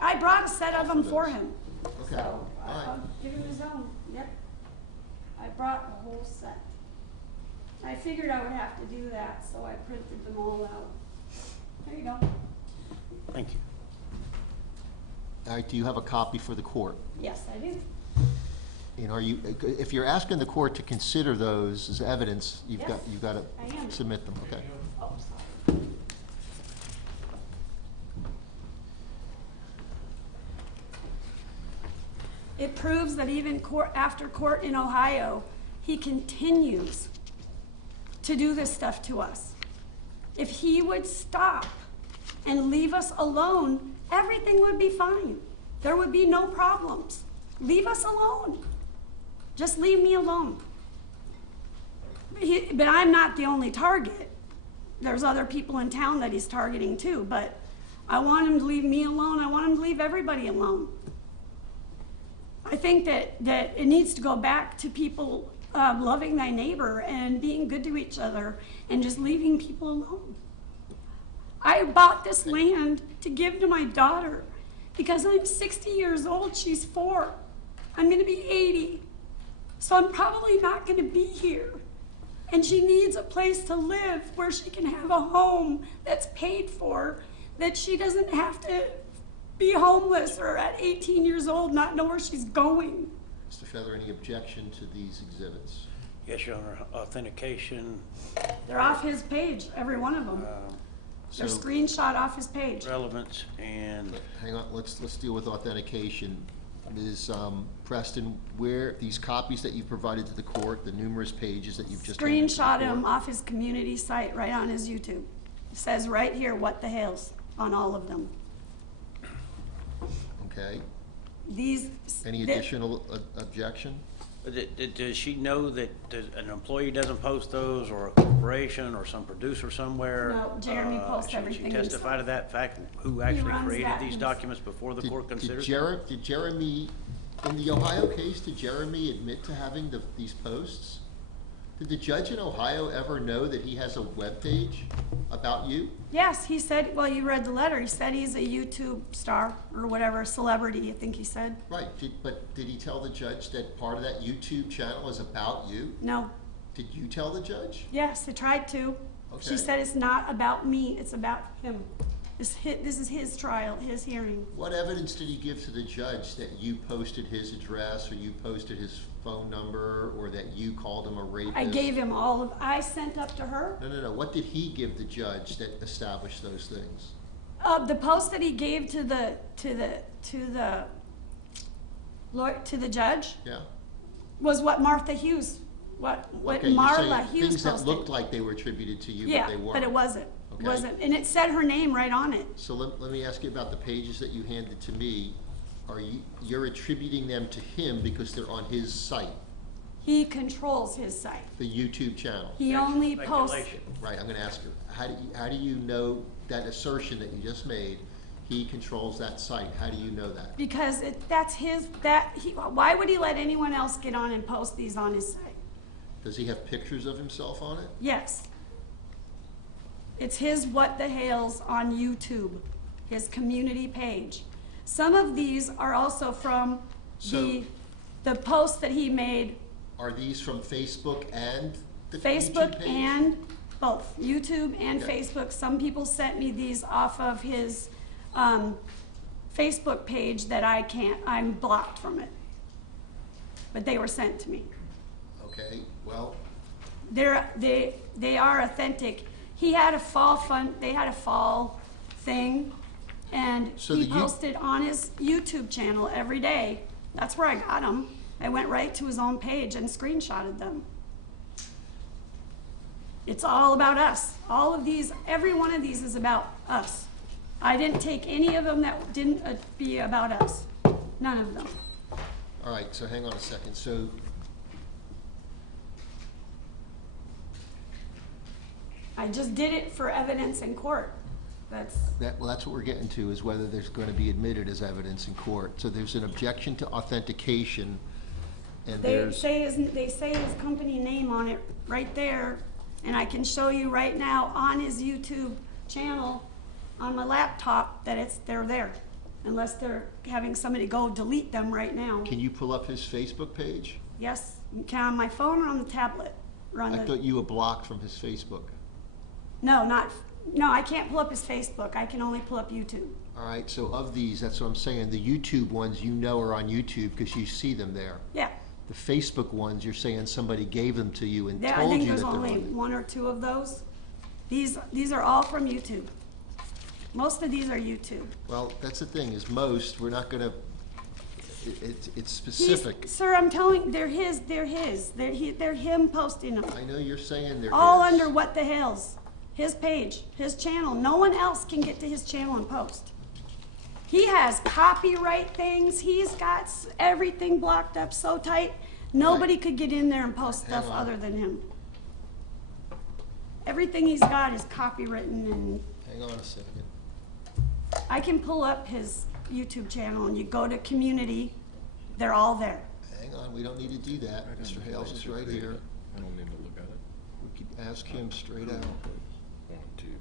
I brought a set of them for him. okay, So, all right. I'll give him his own, yep. I brought a whole set. I figured I would have to do that, so I printed them all out. There you go. Thank you. All right, do you have a copy for the court? Yes, I do. And are you, if you're asking the court to consider those as evidence, you've Yes, got I to am. submit them, okay? Oh, sorry. It proves that even after court in Ohio, he continues to do this stuff to us. If he would stop and leave us alone, everything would be fine. There would be no problems. Leave us alone. Just leave me alone. But I'm not the only target. There's other people in town that he's targeting too, but I want him to leave me alone. I want him to leave everybody alone. I think that it needs to go back to people loving thy neighbor and being good to each other and just leaving people alone. I bought this land to give to my daughter because I'm 60 years old, she's 4. I'm gonna be 80, so I'm probably not gonna be here. And she needs a place to live where she can have a home that's paid for, that she doesn't have to be homeless or at 18 years old not know where she's going. Mr. Feather, any objection to these exhibits? Yes, Your Honor. Authentication, They're off his page, every one of them. They're So- screenshot off his page. relevance, and Hang on, let's deal with authentication. Ms. Preston, where, these copies that you've provided to the court, the numerous pages that you've just handed to the Screenshot court, him off his community site right on his YouTube. It says right here, what the Hales, on all of them. okay? These. Any additional objection? does she know that an employee doesn't post those, or a corporation, or some producer somewhere? No, Jeremy posts everything Should she testify to himself. that fact, who actually runs created that these himself. documents before the court Did considers them? Did Jeremy, in the Ohio case, did Jeremy admit to having these posts? Did the judge in Ohio ever know that he has a webpage about you? Yes, he said, well, you read the letter, he said he's a YouTube star or whatever, celebrity, I think he said. Right, but did he tell the judge that part of that YouTube channel is about you? No, Did you tell the judge? yes, I tried to. Okay. She said it's not about me, it's about him. This is his trial, his hearing. What evidence did he give to the judge that you posted his address, or you posted his phone number, or that you called him a rapist? I gave him all of, I sent up to her. No. What did he give the judge that established those things? The post that he gave to the judge Yeah? was what Martha Hughes, what Okay, you're saying Marla Hughes things that posted. looked like they were attributed to you, but Yeah, they weren't. but it wasn't. Okay. Wasn't, and it said her name right on it. So let me ask you about the pages that you handed to me. You're attributing them to him because they're on his site, He controls his site. the YouTube channel? He only posts. Speculation. Right, I'm gonna ask you, how do you know that assertion that you just made, he controls that site? How do you know that? Because why would he let anyone else get on and post these on his site? Does he have pictures of himself on it? Yes. It's his What the Hales on YouTube, his community page. Some of these are also from the post that he made, Are these from Facebook and the YouTube Facebook page? and both, YouTube and Yeah. Facebook. Some people sent me these off of his Facebook page that I'm blocked from it. But they were sent to me. Okay, well, They are authentic. He had a they had a fall thing, and So he the posted on his YouTube channel every day. That's where I got them. I went right to his own page and screenshotted them. It's all about us. All of these, every one of these is about us. I didn't take any of them that didn't be about us. None of them. all right, so hang on a second. So I just did it for evidence in court. That's, Well, that's what we're getting to, is whether there's going to be admitted as evidence in court. So there's an objection to authentication, and they say his company name on it right there, and I can show you right now on his YouTube channel on my laptop that they're there, unless they're having somebody go delete them right now. Can you pull up his Facebook page? Yes, can on my phone or on the tablet? Or on I thought you were blocked from his Facebook. No, I can't pull up his Facebook. I can only pull up YouTube. All right, so of these, that's what I'm saying, the YouTube ones you know are on YouTube because you see them there. Yeah. The Facebook ones, you're saying somebody gave them to you and I told think you that there's they're only on. one or two of those. These are all from YouTube. Most of these are YouTube. Well, that's the thing, is most, we're not gonna, it's specific. Sir, I'm telling, they're his. They're him posting them. I know you're saying they're All his. under What the Hales. His page, his channel. No one else can get to his channel and post. He has copyright things. He's got everything blocked up so tight, nobody could get in there and post stuff Hang on. other than him. Everything he's got is copywritten, and Hang on a second. I can pull up his YouTube channel, and you go to community, they're all there. Hang on, we don't need to do that. Mr. Hales is right here. I don't need to look at it. We could ask him straight out. 1, 2, 3,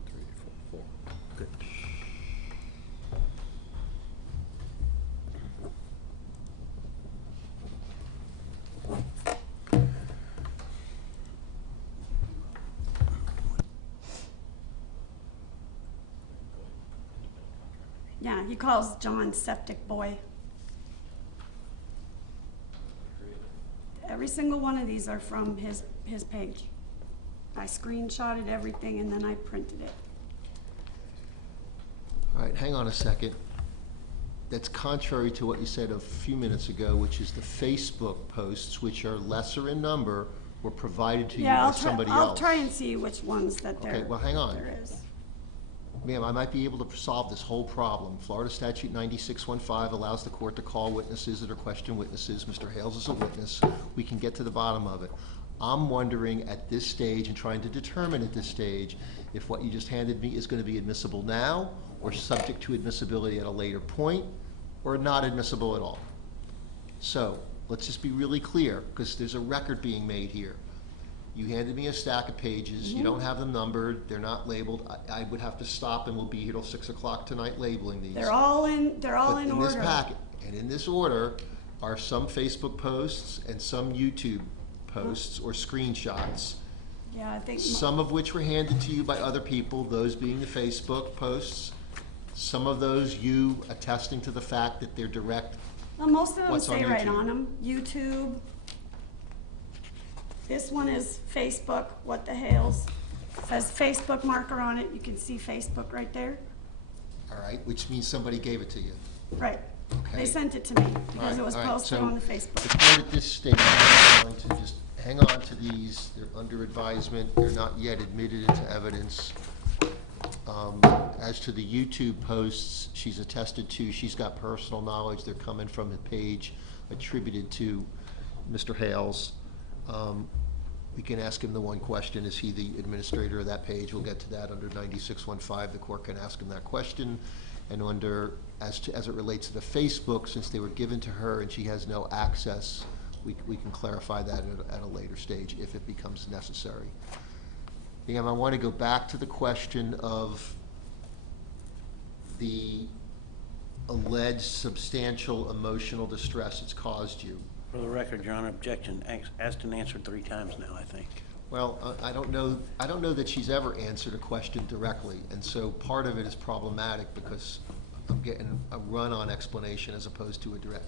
4, 4. Good. Yeah, he calls John Septic Boy. Every single one of these are from his page. I screenshotted everything and then I printed it. All right, hang on a second. That's contrary to what you said a few minutes ago, which is the Facebook posts, which are lesser in number, were provided to you Yeah, by I'll try, somebody I'll else. try and see which ones that Okay, well, hang on. there is. Ma'am, I might be able to solve this whole problem. Florida Statute 9615 allows the court to call witnesses that are question witnesses. Mr. Hales is a witness. We can get to the bottom of it. I'm wondering at this stage and trying to determine at this stage if what you just handed me is going to be admissible now or subject to admissibility at a later point or not admissible at all. So let's just be really clear, because there's a record being made here. You handed me a stack of pages. You don't have them numbered. They're not labeled. I would have to stop, and we'll be here till 6 o'clock tonight labeling these. They're all in But in order. this packet, and in this order, are some Facebook posts and some YouTube posts or screenshots, Yeah, I think some of which were handed to you by other people, those being the Facebook posts. Some of those you attesting to the fact that they're direct. well, most of them What's on say right YouTube? on them, YouTube. This one is Facebook, What the Hales. Says Facebook marker on it. You can see Facebook right there. All right, which means somebody gave it to you. Right. Okay. They sent it to me because it was All right, posted so on the Facebook. The court at this stage is going to just hang on to these. They're under advisement. They're not yet admitted into evidence. As to the YouTube posts she's attested to, she's got personal knowledge. They're coming from a page attributed to Mr. Hales. We can ask him the one question, is he the administrator of that page? We'll get to that under 9615. The court can ask him that question. And as it relates to the Facebook, since they were given to her and she has no access, we can clarify that at a later stage if it becomes necessary. Ma'am, I want to go back to the question of the alleged substantial emotional distress it's caused you. For the record, Your Honor, objection asked and answered 3 times now, I think. Well, I don't know that she's ever answered a question directly, and so part of it is problematic because I'm getting a run-on explanation as opposed to a direct,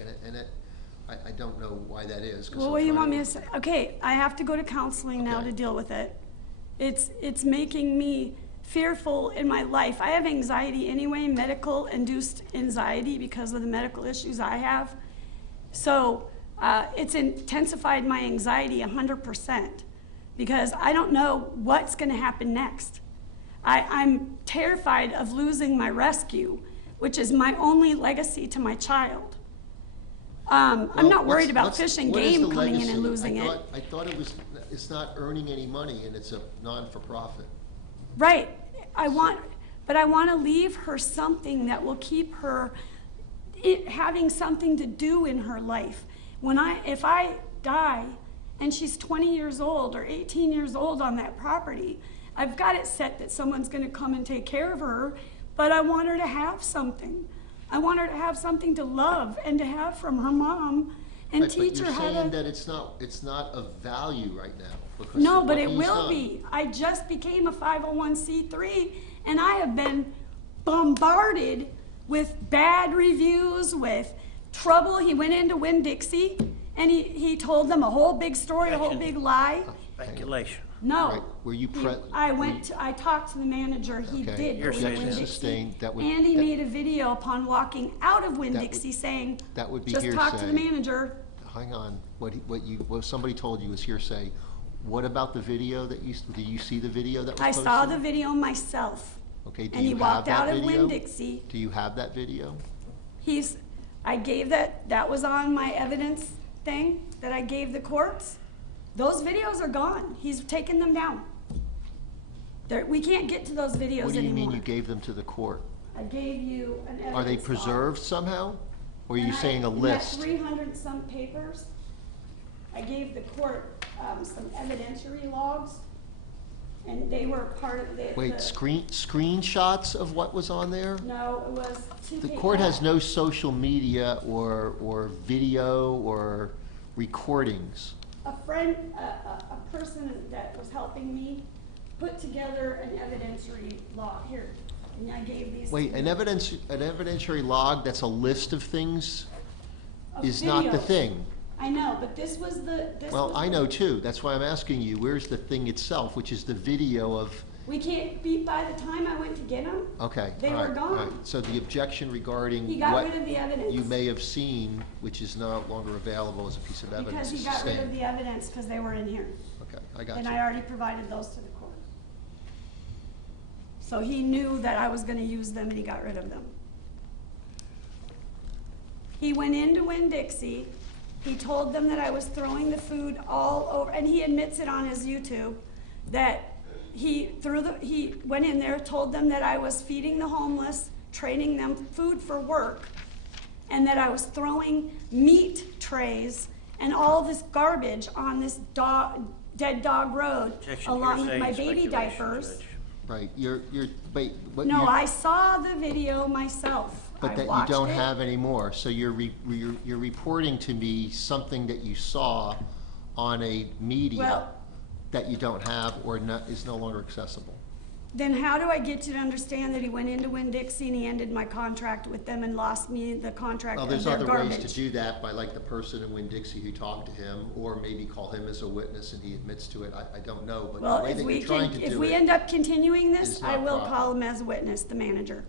I don't know why that is. 'Cause Well, I'm what do you trying want me to say? Okay, I have to go to counseling now Okay. to deal with it. It's making me fearful in my life. I have anxiety anyway, medical-induced anxiety because of the medical issues I have. So it's intensified my anxiety 100% because I don't know what's going to happen next. I'm terrified of losing my rescue, which is my only legacy to my child. I'm Well, not worried about what's- Fish and what is Game the coming in and legacy? losing it. I thought it's not earning any money and it's a non-for-profit. Right, but I want to leave her something that will keep her having something to do in her life. If I die and she's 20 years old or 18 years old on that property, I've got it set that someone's going to come and take care of her, but I want her to have something. I want her to have something to love and to have from her mom and Right, teach her how to. But you're saying that it's not of value right now. Because No, of but what it he's will done. be. I just became a 501c3 and I have been bombarded with bad reviews, with trouble. He went into Winn-Dixie and he told them a whole big story, a whole big lie. Speculation. No. Right, were you I talked to the manager, he Okay. did go to Hearsay. Winn-Dixie. Sustained, that would- And he that- made a video upon walking out of Winn-Dixie saying, that would be just talk to the hearsay. manager. Hang on, what somebody told you was hearsay. What about the video did you see the video that was I posted? saw the video myself. Okay, do And he you have walked that out of video? Winn-Dixie. Do you have that video? I gave that was on my evidence thing that I gave the courts. Those videos are gone. He's taken them down. We can't get to those videos anymore. What do you mean you gave them to the court? I gave you an evidence Are they log. preserved somehow? Or are you And saying a I had list? 300 some papers. I gave the court some evidentiary logs, and they were part of the. Wait, screenshots of what was on there? No, it was two. The court has no social media or video or recordings. A friend, a person that was helping me put together an evidentiary log here, and I gave these. Wait, to an you. evidentiary log that's a list of things Of is not the videos. thing. I know, but this was the. Well, I know too. That's why I'm asking you, where's the thing itself, which is the video of, We can't be, by the time I went to get them, okay. They all were right, all right. gone. So the objection regarding he got what rid of the evidence. you may have seen, which is no longer available as a piece of evidence, Because he is got rid of sustained. the evidence because they were in here. Okay, I got And you. I already provided those to the court. So he knew that I was gonna use them and he got rid of them. He went into Winn-Dixie, he told them that I was throwing the food all over, and he admits it on his YouTube, that he went in there, told them that I was feeding the homeless, training them food for work, and that I was throwing meat trays and all this garbage on this dead dog road, Objection, along with hearsay, my and baby speculation, diapers. Judge. Right, wait, what No, you're- I saw the video myself. But I that you watched don't it. have anymore, so you're reporting to me something that you saw on a media Well- that you don't have or is no longer accessible. Then how do I get you to understand that he went into Winn-Dixie and he ended my contract with them and lost me the contract Well, of there's their other garbage? ways to do that by like the person in Winn-Dixie who talked to him, or maybe call him as a witness and he admits to it, I don't know, but Well, the way if that we you're trying can, to if do we it. end up continuing this, is I not will proper. call him as a witness, the manager.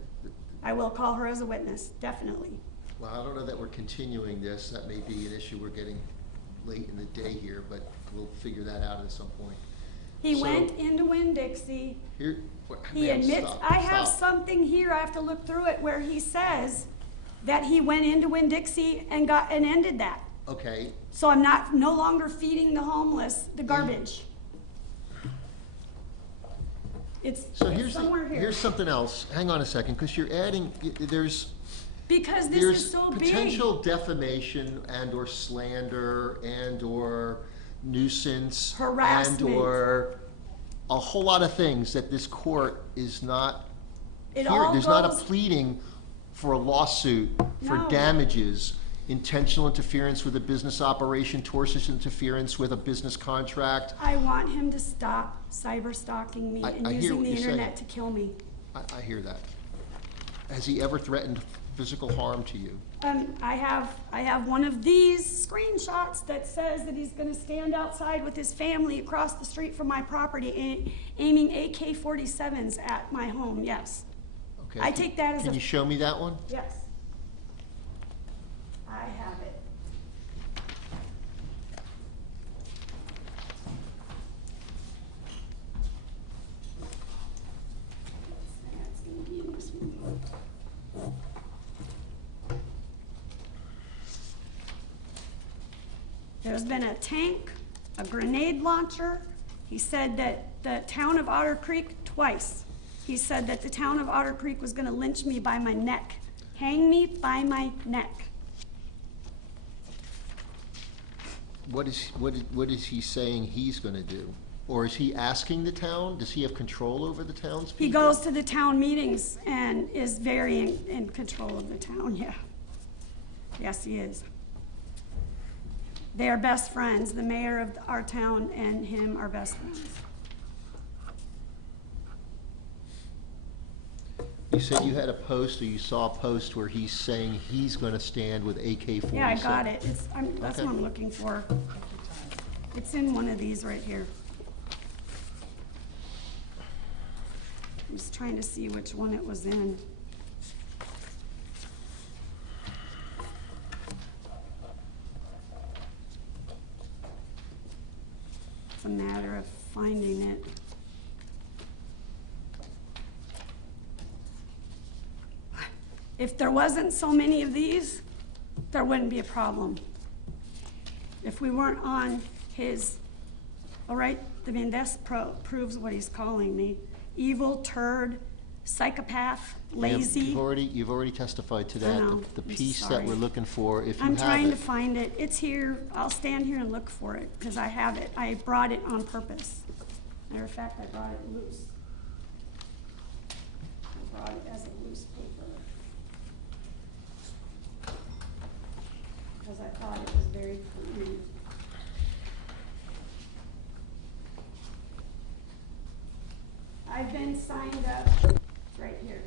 I will call her as a witness, definitely. Well, I don't know that we're continuing this, that may be an issue we're getting late in the day here, but we'll figure that out at some point. He So- went into Winn-Dixie. He Ma'am, admits, stop, I have stop. something here, I have to look through it, where he says that he went into Winn-Dixie and ended that. Okay, So I'm no longer feeding the homeless the garbage. It's so here's, somewhere here. here's something else, hang on a second, because you're adding, there's Because this there's is so big. potential defamation and or slander and or nuisance Harassment. and or a whole lot of things that this court is not It hearing. all There's not a goes- pleading for a lawsuit for No. damages, intentional interference with a business operation, tortious interference with a business contract. I want him to stop cyber stalking me and I hear using what the you're saying. internet to kill me. I hear that. Has he ever threatened physical harm to you? I have one of these screenshots that says that he's gonna stand outside with his family across the street from my property, aiming AK-47s at my home, yes. Okay. I take that as Can a- you show me that one? Yes. I have it. That's gonna be in this one. There's been a tank, a grenade launcher. He said that the town of Otter Creek twice. He said that the town of Otter Creek was gonna lynch me by my neck, hang me by my neck. What is he saying he's gonna do? Or is he asking the town? Does he have control over the town's people? He goes to the town meetings and is very in control of the town, yeah. Yes, he is. They are best friends. The mayor of our town and him are best friends. You said you had a post, or you saw a post where he's saying he's gonna stand with AK-47. Yeah, I got it. That's Okay. what I'm looking for. It's in one of these right here. I'm just trying to see which one it was in. It's a matter of finding it. If there wasn't so many of these, there wouldn't be a problem. If we weren't on his, all right, I mean, this proves what he's calling me. Evil, turd, psychopath, lazy. You've already testified to I that. know. The I'm piece that sorry. we're looking for, if you I'm have trying to it. find it. It's here. I'll stand here and look for it, because I have it. I brought it on purpose. Matter of fact, I brought it loose. I brought it as a loose paper. Because I thought it was very pertinent. I've been signed up right here.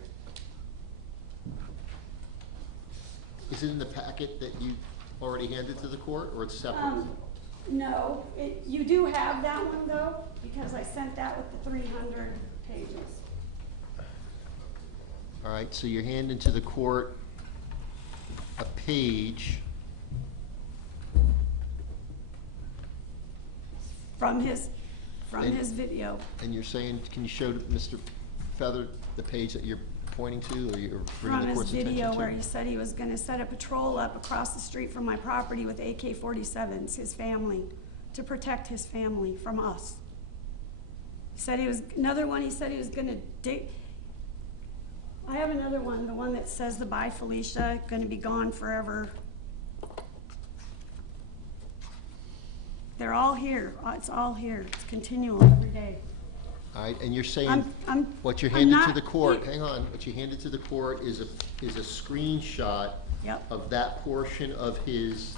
Is it in the packet that you already handed to the court, or it's separate? No, you do have that one though, because I sent that with the 300 pages. All right, so you're handing to the court a page. From his video. And you're saying, can you show Mr. Feather the page that you're pointing to, or you're bringing From the his court's attention to? video where he said he was gonna set a patrol up across the street from my property with AK-47s, his family, to protect his family from us. Said he was, another one, he said he was gonna dig. I have another one, the one that says the bye Felicia, gonna be gone forever. They're all here, it's all here, it's continual every day. All right, and you're saying, I'm what you're I'm handing to not- the court, hang on, what you handed to the court is a screenshot Yep. of that portion of his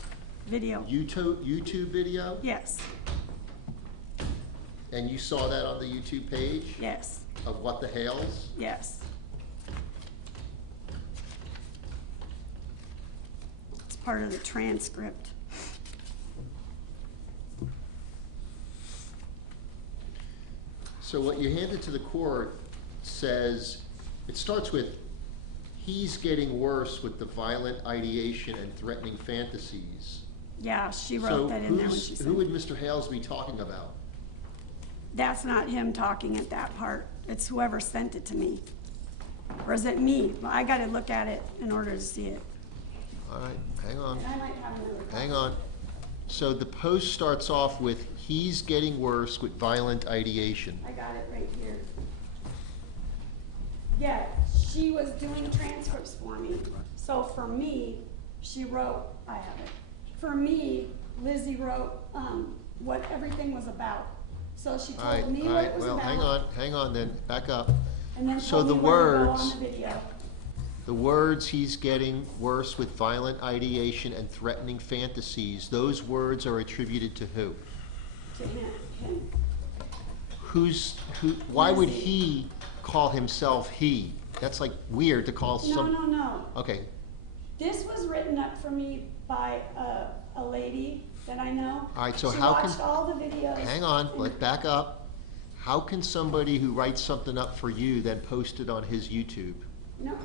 Video, YouTube video? yes, And you saw that on the YouTube page yes, of what the Hales? yes. It's part of the transcript. So what you handed to the court says, it starts with, he's getting worse with the violent ideation and threatening fantasies. Yeah, she wrote that in there when she So said. who would Mr. Hales be talking about? That's not him talking at that part. It's whoever sent it to me. Or is it me? Well, I gotta look at it in order to see it. All right, hang on, And I might have another copy. hang on. So the post starts off with, he's getting worse with violent ideation. I got it right here. Yeah, she was doing transcripts for me. So for me, she wrote, I have it. For me, Lizzie wrote, what everything was about. So she All right, told me all what right, it was well, about. hang on then, back up. And then So told the me where to go words- on the video. The words, he's getting worse with violent ideation and threatening fantasies, those words are attributed to who? To him. Why would he call himself he? That's like weird to call No, some. no, no. Okay, This was written up for me by a lady that I know. All right, so She how can- watched all the videos. hang on, let's back up. How can somebody who writes something up for you then post it on his YouTube? No.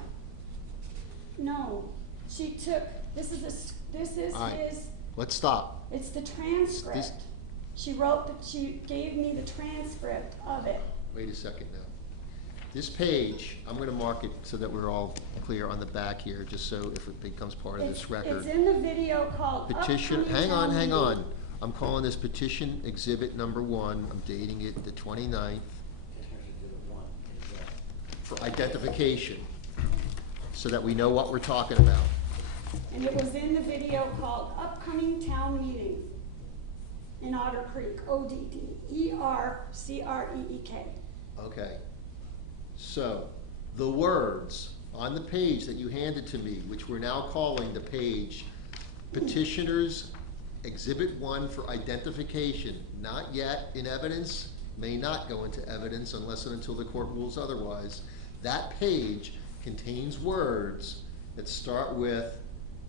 No. She took, this is All right. his, Let's stop. it's the transcript. She wrote, she gave me the transcript of it. Wait a second now. This page, I'm gonna mark it so that we're all clear on the back here, just so if it becomes part of this record. It's in the video called Petition, Upcoming hang on, Town hang on. Meeting. I'm calling this petition exhibit number 1. I'm dating it the 29th. for identification, so that we know what we're talking about. And it was in the video called Upcoming Town Meeting in Otter Creek, ODDERCREEK. Okay. So, the words on the page that you handed to me, which we're now calling the page Petitioners Exhibit 1 for identification, not yet in evidence, may not go into evidence unless and until the court rules otherwise. That page contains words that start with,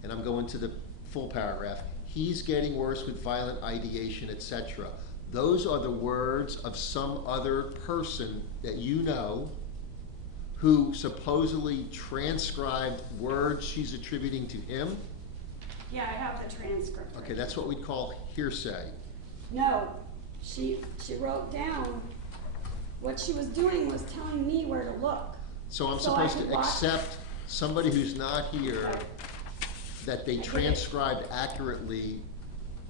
and I'm going to the full paragraph, he's getting worse with violent ideation, etc. Those are the words of some other person that you know who supposedly transcribed words she's attributing to him? Yeah, I have the transcript. Okay, that's what we call hearsay. No, she wrote down, what she was doing was telling me where to look. So I'm So I supposed could to watch- accept somebody who's not here, Right. that they get it. transcribed accurately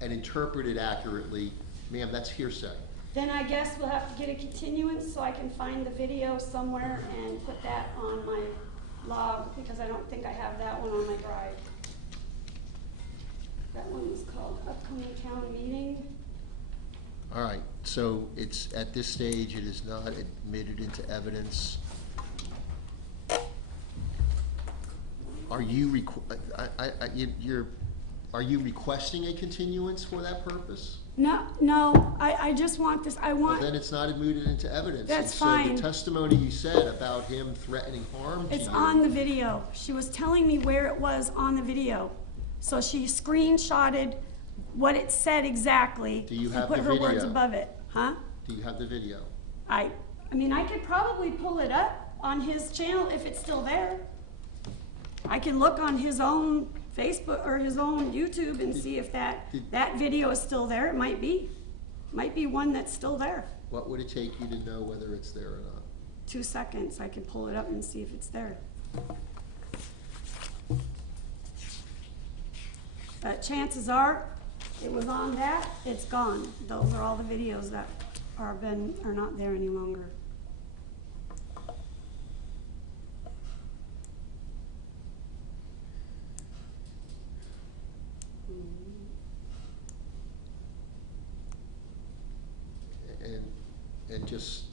and interpreted accurately. Ma'am, that's hearsay. Then I guess we'll have to get a continuance so I can find the video somewhere and put that on my log, because I don't think I have that one on my drive. That one was called Upcoming Town Meeting. All right, so it's, at this stage, it is not admitted into evidence. Are you are you requesting a continuance for that purpose? No, I just want this, I Well, want, then it's not admitted into evidence. That's And so fine. the testimony you said about him threatening harm to you. it's on the video. She was telling me where it was on the video. So she screenshotted what it said exactly. Do you and have put the her words video? above it, huh? Do you have the video? I mean, I could probably pull it up on his channel if it's still there. I can look on his own Facebook or his own YouTube and see if that video is still there. It might be. Might be one that's still there. What would it take you to know whether it's there or not? 2 seconds, I can pull it up and see if it's there. Chances are, it was on that, it's gone. Those are all the videos that are not there any longer. And just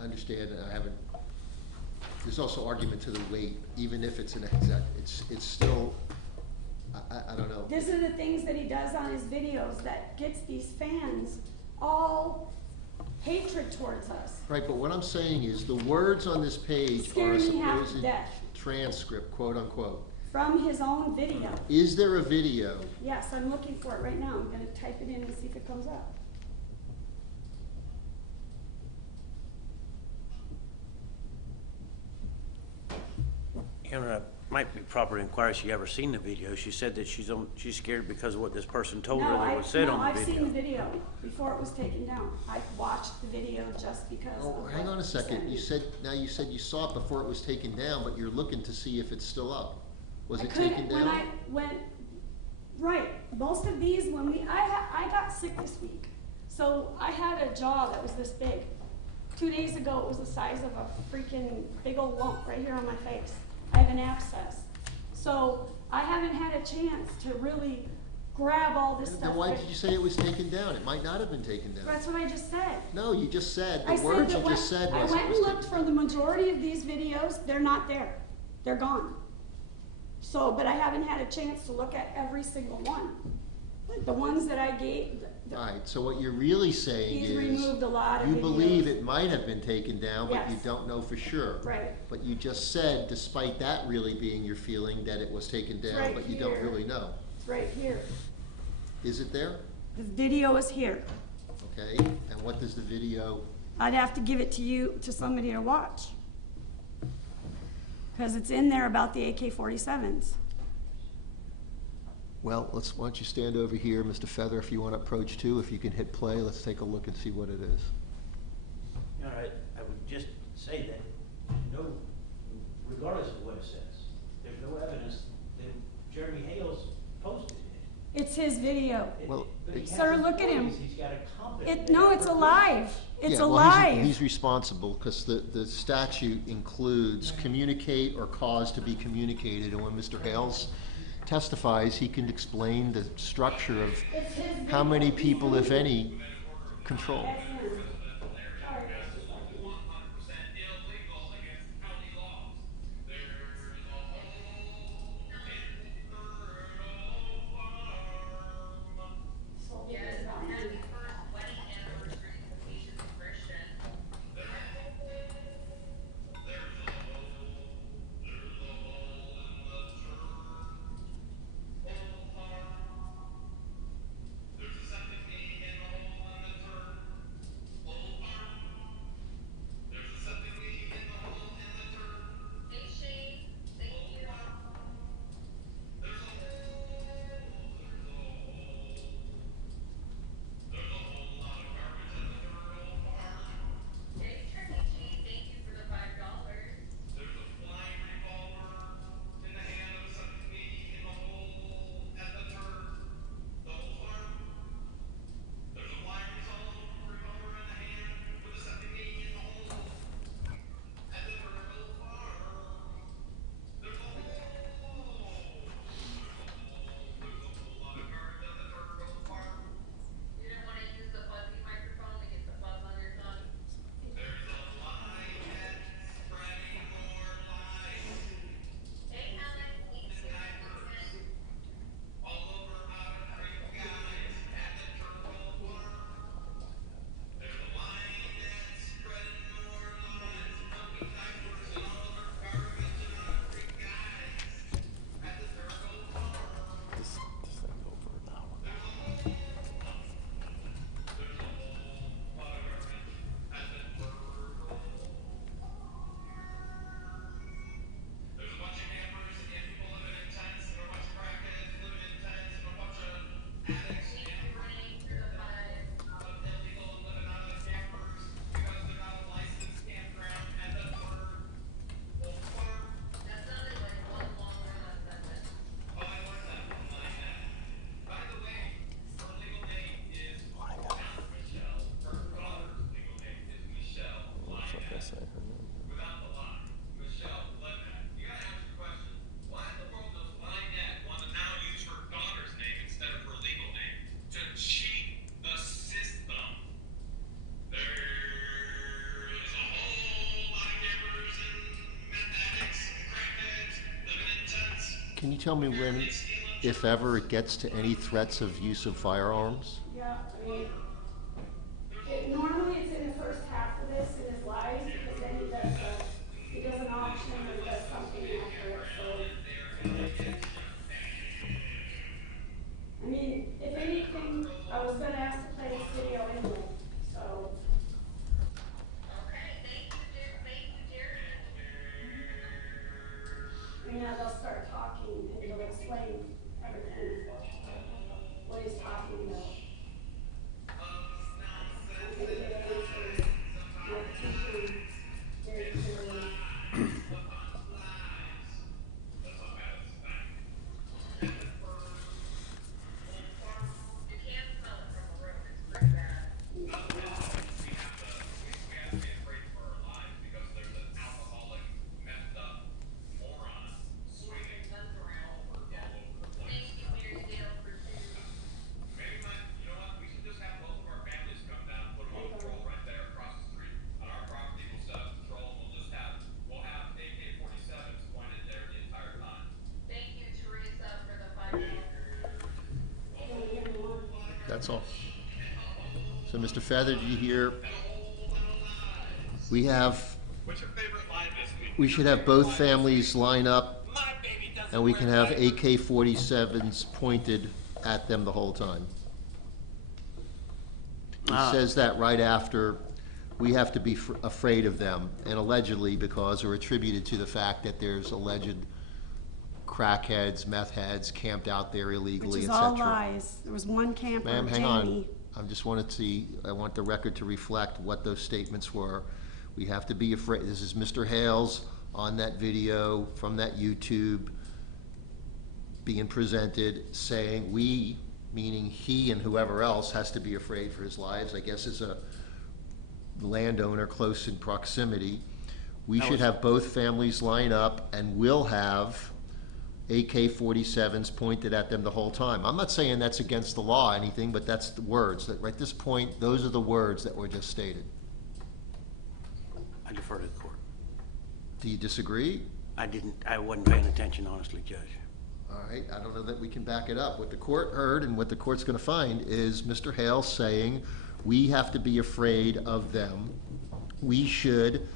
understand, and I haven't, there's also argument to the weight, even if it's an exact, it's still, I don't know. These are the things that he does on his videos that gets these fans all hatred towards us. Right, but what I'm saying is, the words on this page are Scare a me half to supposed death. transcript, quote unquote. From his own video. Is there a video? Yes, I'm looking for it right now. I'm gonna type it in and see if it comes up. You know, it might be proper to inquire if she ever seen the video. She said that she's scared because of what this person told her that was said on the I've seen the video. video before it was taken down. I watched the video just because Oh, of hang what on a he second, said. you said you saw it before it was taken down, but you're looking to see if it's still up. Was I it couldn't- taken when down? I went, right, most of these, I got sick this week. So I had a jaw that was this big. 2 days ago, it was the size of a freaking big old lump right here on my face. I have an abscess. So I haven't had a chance to really grab all this stuff. Then why did you say it was taken down? It might not have been taken down. That's what I just said. No, you just said, I the said words that you when- just said I was went it and was looked taken. for the majority of these videos, they're not there. They're gone. So, but I haven't had a chance to look at every single one. The ones that I gave, Alright, so what you're really saying he's is, removed a lot of you believe videos. it might have been taken down, but you Yes. don't know for sure. Right. But you just said, despite that really being your feeling, that it was taken down, right but you don't here. really know. It's right here. Is it there? The video is here. Okay, and what does the video, I'd have to give it to you, to somebody to watch. Cause it's in there about the AK-47s. well, why don't you stand over here, Mr. Feather, if you want to approach too, if you can hit play, let's take a look and see what it is. All right, I would just say that, regardless of what it says, there's no evidence that Jeremy Hale's posted it. It's his video. Well, But he it- has Sir, his look at him. voice, he's got a company. No, it's alive. It's Yeah, well, alive. he's responsible, because the statute includes communicate or cause to be communicated, and when Mr. Hales testifies, he can explain the structure of It's his how many vehicle. He's people, if moving. any, control. That's him. Sorry, that's just like you. So Yes, it's about me. happy first wedding anniversary to the patient's Christian. Hey Shane, thank you. Hey Tricky, thank you for the $5. You didn't want to use the fuzzy microphone to get the fuzz on your tongue? Hey Alex, thank you for the 10. This thing over an hour. Thank you Renee for the 5. That sounded like one long run-on sentence. Looks like I say her name. Can you tell me when, if ever, it gets to any threats of use of firearms? Yeah, I mean, normally it's in the first half of this in his life, because then he does an auction or does something after it, so. I mean, if anything, I was gonna ask to play this video anyway, so. Okay, thank you, Jared. I mean, now they'll start talking and he'll explain everything, what he's talking about. I'm gonna get answers, my petition, very clearly. You can't smell it from a room, it's pretty bad. Thank you, Mary Dale, for 2. Thank you, Teresa, for the $5. That's all. So, Mr. Feather, do you hear? We should have both families line up, and we can have AK-47s pointed at them the whole time. He says that right after, we have to be afraid of them, and allegedly because, or attributed to the fact that there's alleged crackheads, meth heads camped out there Which illegally, is etc. all lies. There was one camper, Ma'am, hang Jamie. on. I just wanted to see, I want the record to reflect what those statements were. We have to be afraid. This is Mr. Hales on that video from that YouTube being presented, saying we, meaning he and whoever else, has to be afraid for his lives, I guess is a landowner close in proximity. We should have both families line up and will have AK-47s pointed at them the whole time. I'm not saying that's against the law or anything, but that's the words, that at this point, those are the words that were just stated. I defer to the court. Do you disagree? I wasn't paying attention, honestly, Judge. All right, I don't know that we can back it up. What the court heard and what the court's gonna find is Mr. Hale saying, we have to be afraid of them. We should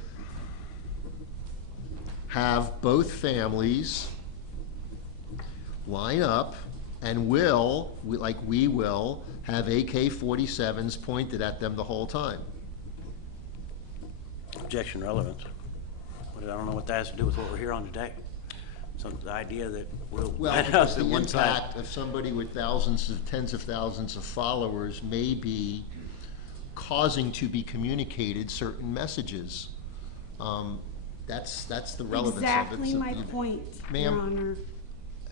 have both families line up and we will have AK-47s pointed at them the whole time. Objection relevance. But I don't know what that has to do with what we're here on today. So the idea that we'll Well, line because up the at one time. impact of somebody with tens of thousands of followers may be causing to be communicated certain messages. That's the relevance of it. Exactly So my you- point, Ma'am. Your Honor.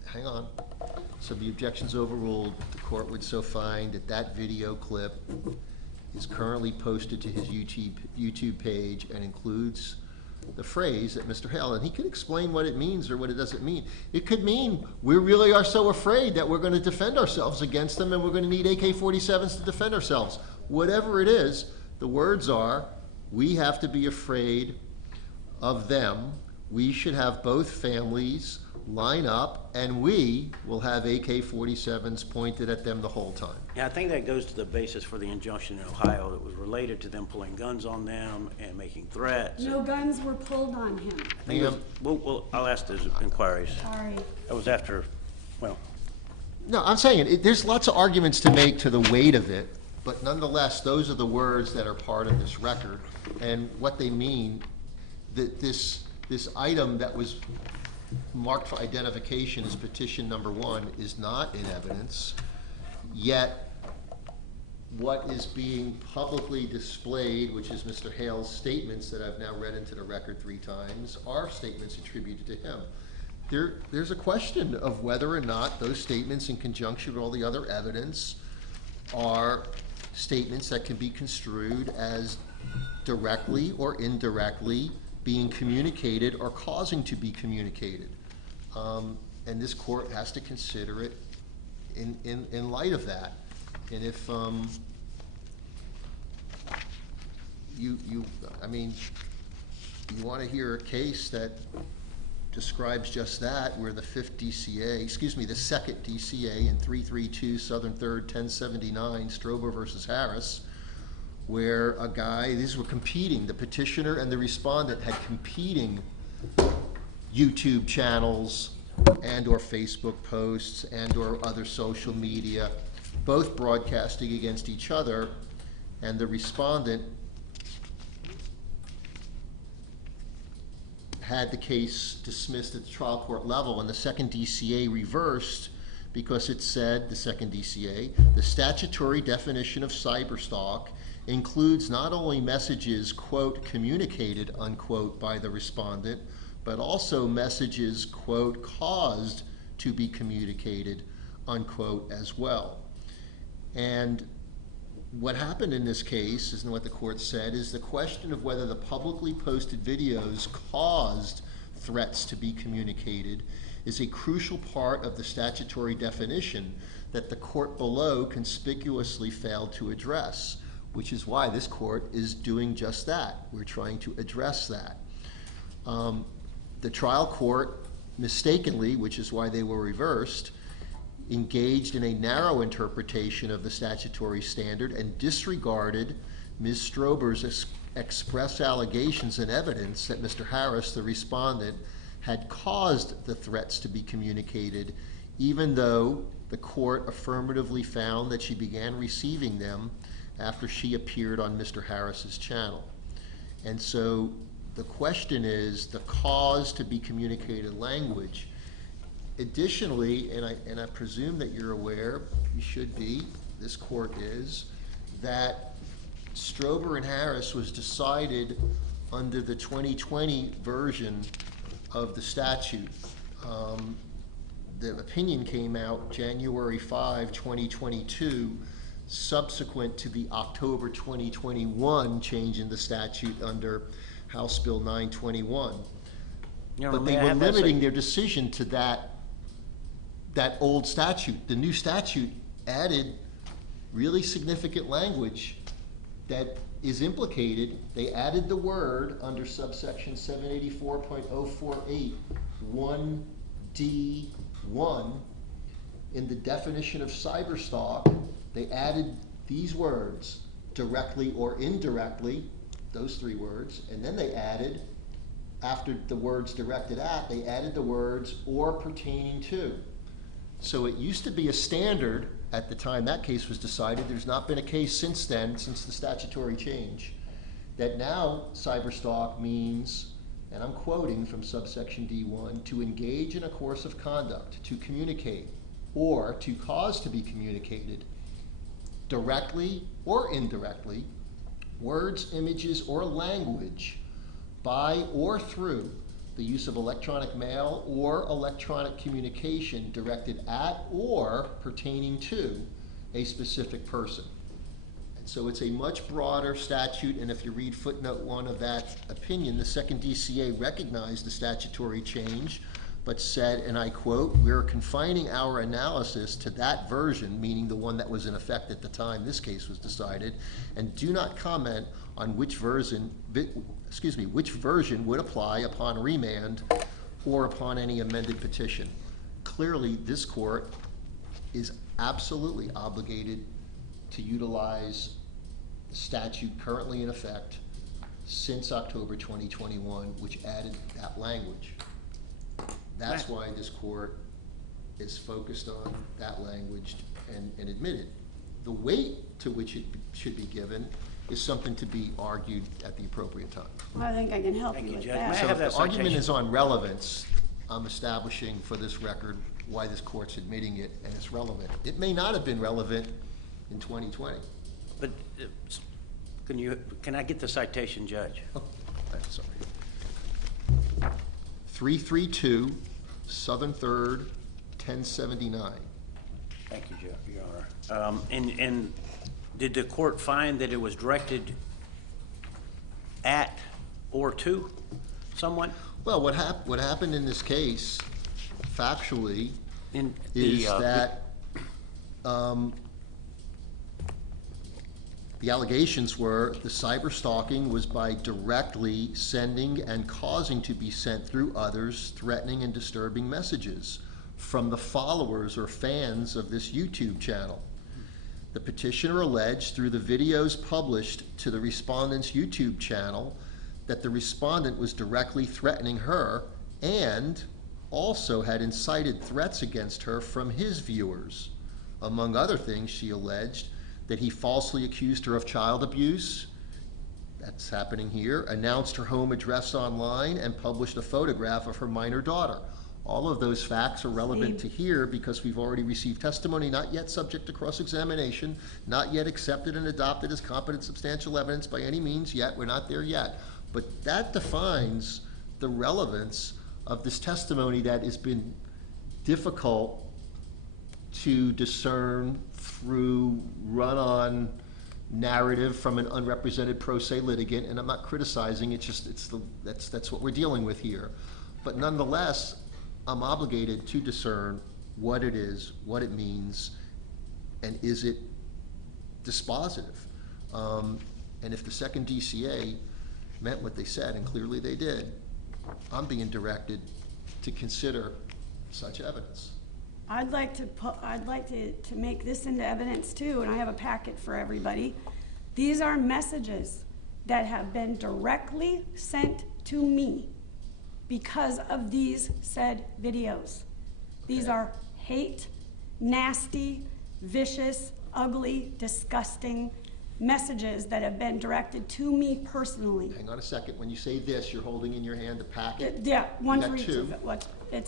Hang on. So the objection's overruled. The court would so find that that video clip is currently posted to his YouTube page and includes the phrase that Mr. Hale, and he could explain what it means or what it doesn't mean. It could mean we really are so afraid that we're gonna defend ourselves against them and we're gonna need AK-47s to defend ourselves. Whatever it is, the words are, we have to be afraid of them. We should have both families line up and we will have AK-47s pointed at them the whole time. Yeah, I think that goes to the basis for the injunction in Ohio that was related to them pulling guns on them and making threats. No guns were pulled on him. I think it was- I'll ask those inquiries. Sorry. That was after, well, No, I'm saying, there's lots of arguments to make to the weight of it, but nonetheless, those are the words that are part of this record and what they mean. That this item that was marked for identification as petition number 1 is not in evidence, yet what is being publicly displayed, which is Mr. Hale's statements that I've now read into the record 3 times, are statements attributed to him. There's a question of whether or not those statements, in conjunction with all the other evidence, are statements that can be construed as directly or indirectly being communicated or causing to be communicated. And this court has to consider it in light of that. And if you want to hear a case that describes just that, where the 5th DCA, the 2nd DCA in 332 Southern 3rd 1079, Strober versus Harris, where a guy, these were competing, the petitioner and the respondent had competing YouTube channels and or Facebook posts and or other social media, both broadcasting against each other, and the respondent had the case dismissed at the trial court level, and the 2nd DCA reversed because it said, the 2nd DCA, the statutory definition of cyberstalk includes not only messages, quote, communicated, unquote, by the respondent, but also messages, quote, caused to be communicated, unquote, as well. And what happened in this case, isn't what the court said, is the question of whether the publicly posted videos caused threats to be communicated is a crucial part of the statutory definition that the court below conspicuously failed to address, which is why this court is doing just that. We're trying to address that. The trial court mistakenly, which is why they were reversed, engaged in a narrow interpretation of the statutory standard and disregarded Ms. Strober's express allegations and evidence that Mr. Harris, the respondent, had caused the threats to be communicated, even though the court affirmatively found that she began receiving them after she appeared on Mr. Harris's channel. And so the question is the cause to be communicated language. Additionally, and I presume that you're aware, you should be, this court is, that Strober and Harris was decided under the 2020 version of the statute. The opinion came out January 5, 2022. subsequent to the October 2021 change in the statute under House Bill 921. Your Honor, But they may I were have that limiting their decision to that old statute. The new statute added really significant language that is implicated. They added the word under subsection 784.048, 1D1, in the definition of cyberstalk. They added these words, directly or indirectly, those three words, and then they added, after the words directed at, they added the words or pertaining to. So it used to be a standard at the time that case was decided. There's not been a case since then, since the statutory change, that now cyberstalk means, and I'm quoting from subsection D1, to engage in a course of conduct, to communicate, or to cause to be communicated, directly or indirectly, words, images, or language, by or through the use of electronic mail or electronic communication directed at or pertaining to a specific person. And so it's a much broader statute, and if you read footnote 1 of that opinion, the second DCA recognized the statutory change, but said, and I quote, "We're confining our analysis to that version," meaning the one that was in effect at the time this case was decided, "and do not comment on which version would apply upon remand or upon any amended petition." Clearly, this court is absolutely obligated to utilize the statute currently in effect since October 2021, which added that language. That's why this court is focused on that language and admitted. The weight to which it should be given is something to be argued at the appropriate time. Well, I think I can help Thank you you, with Judge. that. May I So have if that the argument citation? is on relevance, I'm establishing for this record why this court's admitting it, and it's relevant. It may not have been relevant in 2020. But can I get the citation, Judge? Oh, I'm sorry. 332 Southern 3rd, 1079. Thank you, Your Honor. And did the court find that it was directed at or to someone? Well, what happened in this case, factually, In is the, that the allegations were the cyber stalking was by directly sending and causing to be sent through others threatening and disturbing messages from the followers or fans of this YouTube channel. The petitioner alleged through the videos published to the respondent's YouTube channel that the respondent was directly threatening her and also had incited threats against her from his viewers. Among other things, she alleged that he falsely accused her of child abuse, that's happening here, announced her home address online, and published a photograph of her minor daughter. All of those facts are relevant to here because we've already received testimony not yet subject to cross-examination, not yet accepted and adopted as competent substantial evidence by any means yet. We're not there yet. But that defines the relevance of this testimony that has been difficult to discern through run-on narrative from an unrepresented pro se litigant, and I'm not criticizing, that's what we're dealing with here. But nonetheless, I'm obligated to discern what it is, what it means, and is it dispositive? And if the second DCA meant what they said, and clearly they did, I'm being directed to consider such evidence. I'd like to make this into evidence too, and I have a packet for everybody. These are messages that have been directly sent to me because of these said videos. These are hate, nasty, vicious, ugly, disgusting messages that have been directed to me personally. Hang on a second. When you say this, you're holding in your hand a packet? Yeah, one You for got each two. of it.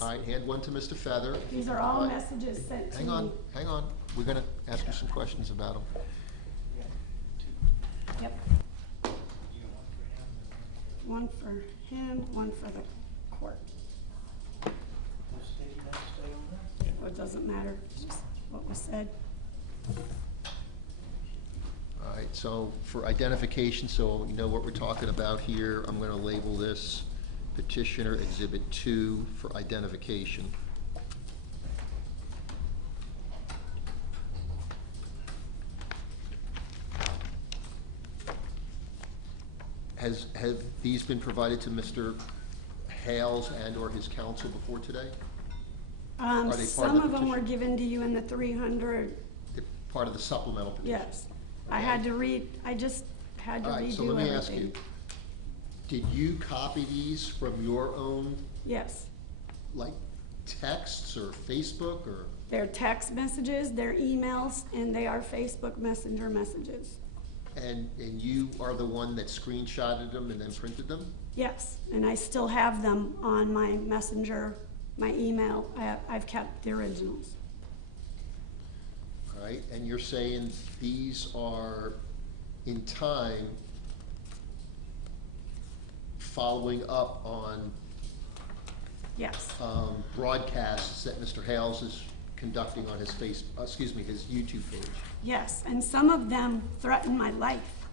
All right, hand one to Mr. Feather. These are all messages sent to me. Hang on. We're gonna ask you some questions about them. Yep. One for him, one for the court. Well, it doesn't matter, it's just what was said. so for identification, so you know what we're talking about here, I'm gonna label this petitioner exhibit 2 for identification. Have these been provided to Mr. Hales and/or his counsel before today? Are they part Some of the of them were petition? given to you in the 300, They're part of the supplemental petition? yes. I had to read, I just had to All right, so redo let me ask you, everything. did you copy these from your own, Yes. like, texts or Facebook or? They're text messages, they're emails, and they are Facebook Messenger messages. And you are the one that screenshotted them and then printed them? Yes, and I still have them on my Messenger, my email. I've kept the originals. All right, and you're saying these are in time following up on Yes. broadcasts that Mr. Hales is conducting on his his YouTube page? Yes, and some of them threaten my life.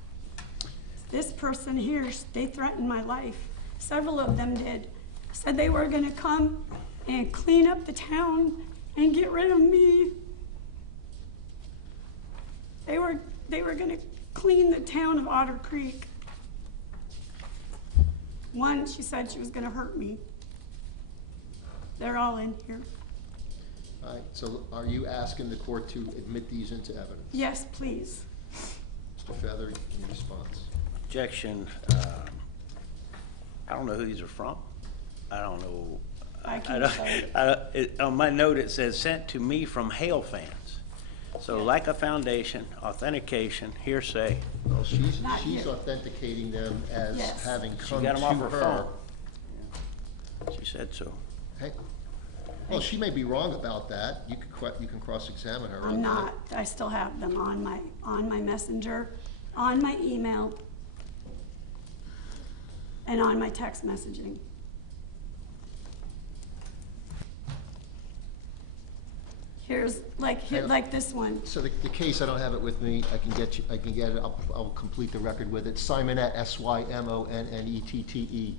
This person here, they threatened my life. Several of them did. Said they were gonna come and clean up the town and get rid of me. They were gonna clean the town of Otter Creek. One, she said she was gonna hurt me. They're all in here. All right, so are you asking the court to admit these into evidence? Yes, please. Mr. Feather, in response. Objection. I don't know who these are from. I don't know. I can don't- say. On my note, it says sent to me from Hale fans. So like a foundation, authentication, hearsay. Well, she's Not here. authenticating them as Yes. having She come got to them off her her. phone. She said so. Hey, well, she may be wrong about that. You can cross-examine her on I'm that. not. I still have them on my Messenger, on my email, and on my text messaging. Here's, like this one. So the case, I don't have it with me. I can get it. I'll complete the record with it. Simonette, Symonnettette,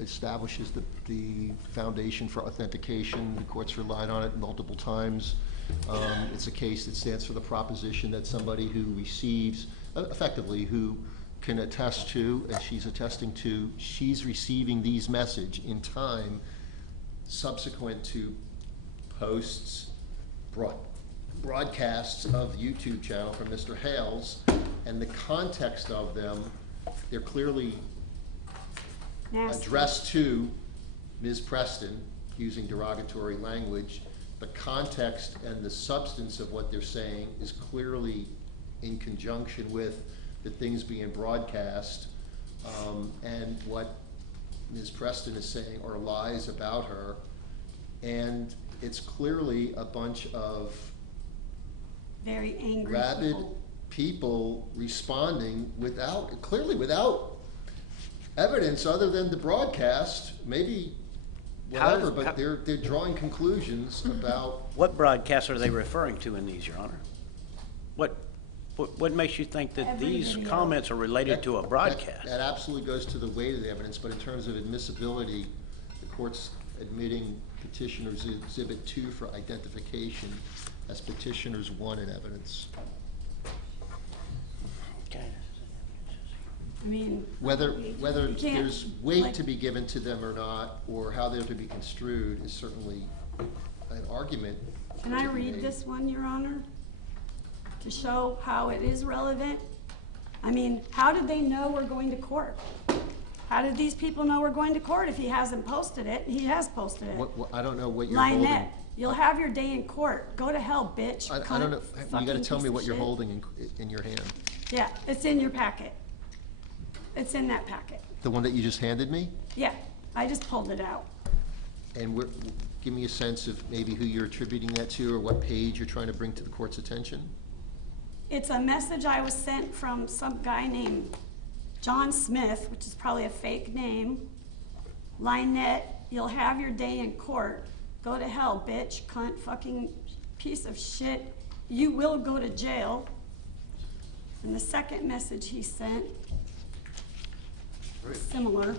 establishes the foundation for authentication. The court's relied on it multiple times. It's a case that stands for the proposition that somebody who receives, effectively, who can attest to, and she's attesting to, she's receiving these message in time subsequent to posts, broadcasts of the YouTube channel from Mr. Hales, and the context of them, they're clearly Nasty. addressed to Ms. Preston, using derogatory language. The context and the substance of what they're saying is clearly in conjunction with the things being broadcast, and what Ms. Preston is saying are lies about her. And it's clearly a bunch of Very angry rabid people. people responding clearly without evidence other than the broadcast, maybe whatever, but they're drawing conclusions about. What broadcasts are they referring to in these, Your Honor? What makes you think that Every these video. comments are related to a broadcast? That absolutely goes to the weight of the evidence, but in terms of admissibility, the court's admitting petitioner's exhibit 2 for identification as petitioner's 1 in evidence. Okay. I mean. Whether you can't, there's weight like- to be given to them or not, or how they're to be construed, is certainly an argument. Can I to be read made. this one, Your Honor? To show how it is relevant? I mean, how did they know we're going to court? How did these people know we're going to court if he hasn't posted it? He has posted it. I don't know what you're holding. Lynette, you'll have your day in court. Go to hell, bitch. I don't cunt, know, you fucking gotta tell piece me of what you're shit. holding in your hand. Yeah, it's in your packet. It's in that packet. The one that you just handed me? Yeah, I just pulled it out. And give me a sense of maybe who you're attributing that to, or what page you're trying to bring to the court's attention? It's a message I was sent from some guy named John Smith, which is probably a fake name. Lynette, you'll have your day in court. Go to hell, bitch, cunt, fucking piece of shit. You will go to jail. And the second message he sent, similar.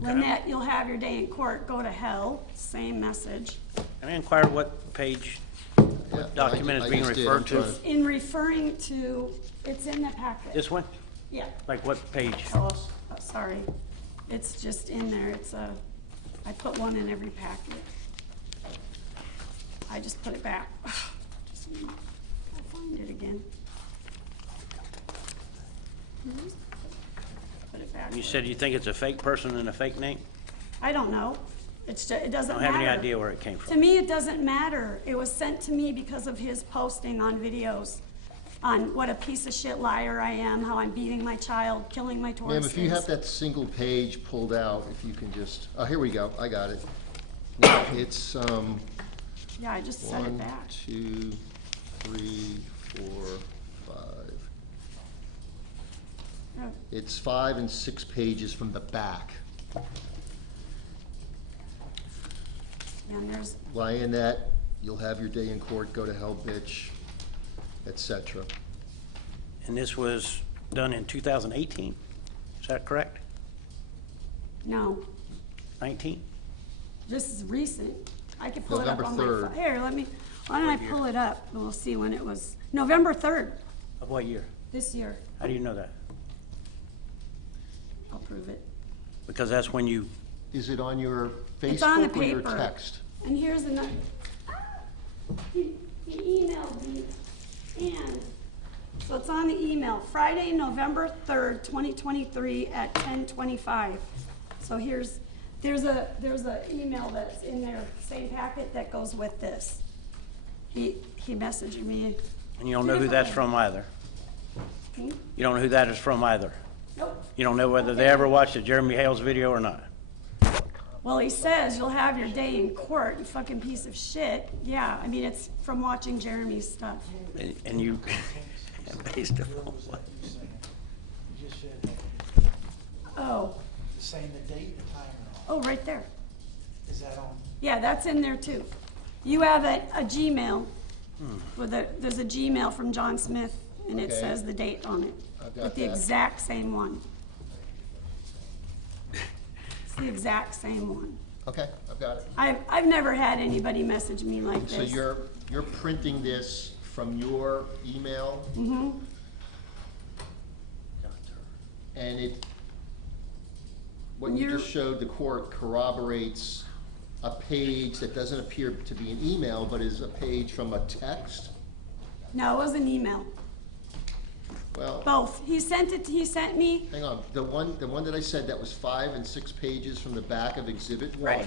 Lynette, you'll have your day in court, go to hell, same message. Can I inquire what page, Yeah, what document I is being just did. referred I'm to? trying In referring to, it's in the packet. This one? Yeah. Like what page? Oh, sorry. It's just in there. It's I put one in every packet. I just put it back. Just, I'll find it again. Put it back. You said you think it's a fake person and a fake name? I don't know. It's just, it I doesn't don't matter. have any idea where it came To from. me, it doesn't matter. It was sent to me because of his posting on videos on what a piece of shit liar I am, how I'm beating my child, killing my Tauruses. Ma'am, if you have that single page pulled out, if you can just, oh, here we go, I got it. Now, it's, Yeah, I just set it 1, back. 2, 3, 4, 5. Yeah. It's 5 and 6 pages from the back. And there's, Lionette, you'll have your day in court, go to hell, bitch, etc. And this was done in 2018? Is that correct? no, 19? this is recent. I could pull it up on my November phone. 3rd. Here, let me, why don't I pull it up and we'll see when it was. November 3rd, Of what year? this year. How do you know that? I'll prove it. Because that's when you, Is it on your It's on the Facebook or your paper. text? And here's another. He emailed me, and, so it's on the email, Friday, November 3rd, 2023 at 10:25. So there's a email that's in there, same packet that goes with this. He messaged me. and you don't know who that's from either. Hmm? You don't know who that is from either. Nope. You don't know whether they ever watched a Jeremy Hale's video or not. Well, he says you'll have your day in court, you fucking piece of shit. Yeah, I mean, it's from watching Jeremy's stuff. And you, based upon what? You just said, Oh, saying the date and time and all. oh, right there. Is that on? Yeah, that's in there too. You have a Gmail, there's a Gmail from John Smith, and it Okay. says the date on it. I've got With the that. exact same one. It's the exact same one. Okay, I've got it. I've never had anybody message me like this. So you're printing this from your email? Mm-hmm. And what you just showed the court corroborates a page that doesn't appear to be an email, but is a page from a text? No, it was an email. Well, Both. He sent me, hang on, the one that I said that was 5 and 6 pages from the back of Exhibit 1 Right.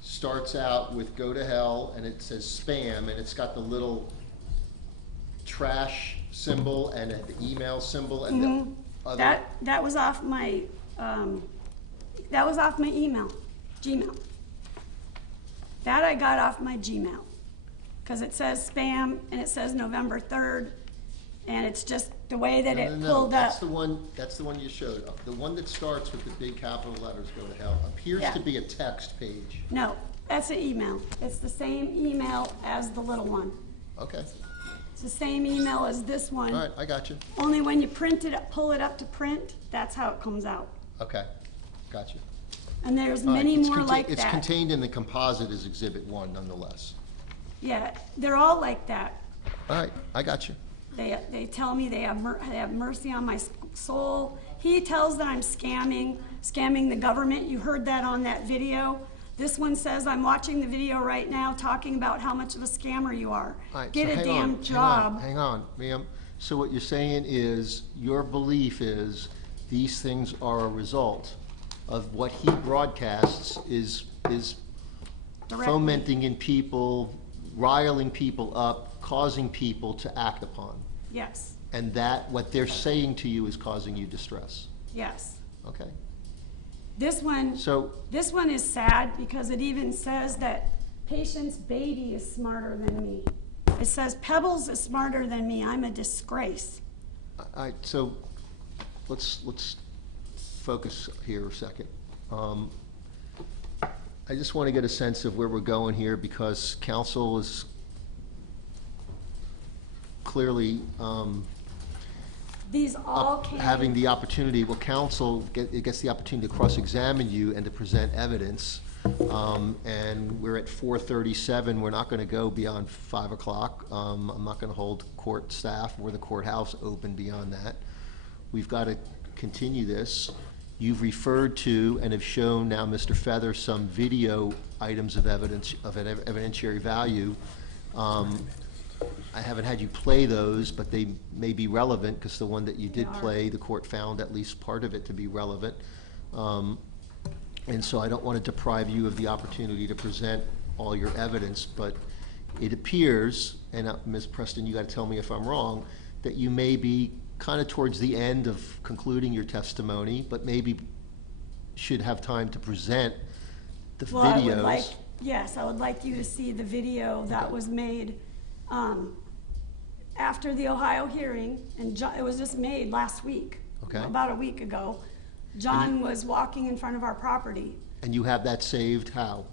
starts out with go to hell, and it says spam, and it's got the little trash symbol and the email symbol and the other. that was off my, email, Gmail. That I got off my Gmail, because it says spam, and it says November 3rd, and it's just the way that it No, pulled that's up. the one you showed. The one that starts with the big capital letters, go to hell, appears Yeah. to be a text page. No, that's an email. It's the same email as the little one. Okay, It's the same email as this one. all right, I got you. Only when you print it, pull it up to print, that's how it comes out. Okay, got you. And there's All right, many it's more like It's that. contained in the composite as Exhibit 1 nonetheless. Yeah, they're all like that. All right, I got you. They tell me they have mercy on my soul. He tells that I'm scamming the government. You heard that on that video. This one says I'm watching the video right now talking about how much of a scammer you are. All right, Get so a hang damn on, job. Hang on, ma'am. So what you're saying is, your belief is these things are a result of what he broadcasts is Directly. fomenting in people, riling people up, causing people to act upon. Yes, And that, what they're saying to you is causing you distress. yes. Okay? This one is sad because it even says that patient's baby is smarter than me. It says Pebbles is smarter than me. I'm a disgrace. So let's focus here a second. I just want to get a sense of where we're going here, because counsel is clearly These all came. having the opportunity, well, counsel gets the opportunity to cross-examine you and to present evidence. And we're at 4:37, we're not gonna go beyond 5 o'clock. I'm not gonna hold court staff or the courthouse open beyond that. We've gotta continue this. You've referred to and have shown now, Mr. Feather, some video items of evidence, of an evidentiary value. I haven't had you play those, but they may be relevant, because the one that you did They are. play, the court found at least part of it to be relevant. And so I don't want to deprive you of the opportunity to present all your evidence, but it appears, and Ms. Preston, you got to tell me if I'm wrong, that you may be kind of towards the end of concluding your testimony, but maybe should have time to present the Well, I would videos. like, yes, I would like you to see the video that was made after the Ohio hearing, and it was just made last week. Okay. About a week ago. John was walking in front of our property And you have that saved how?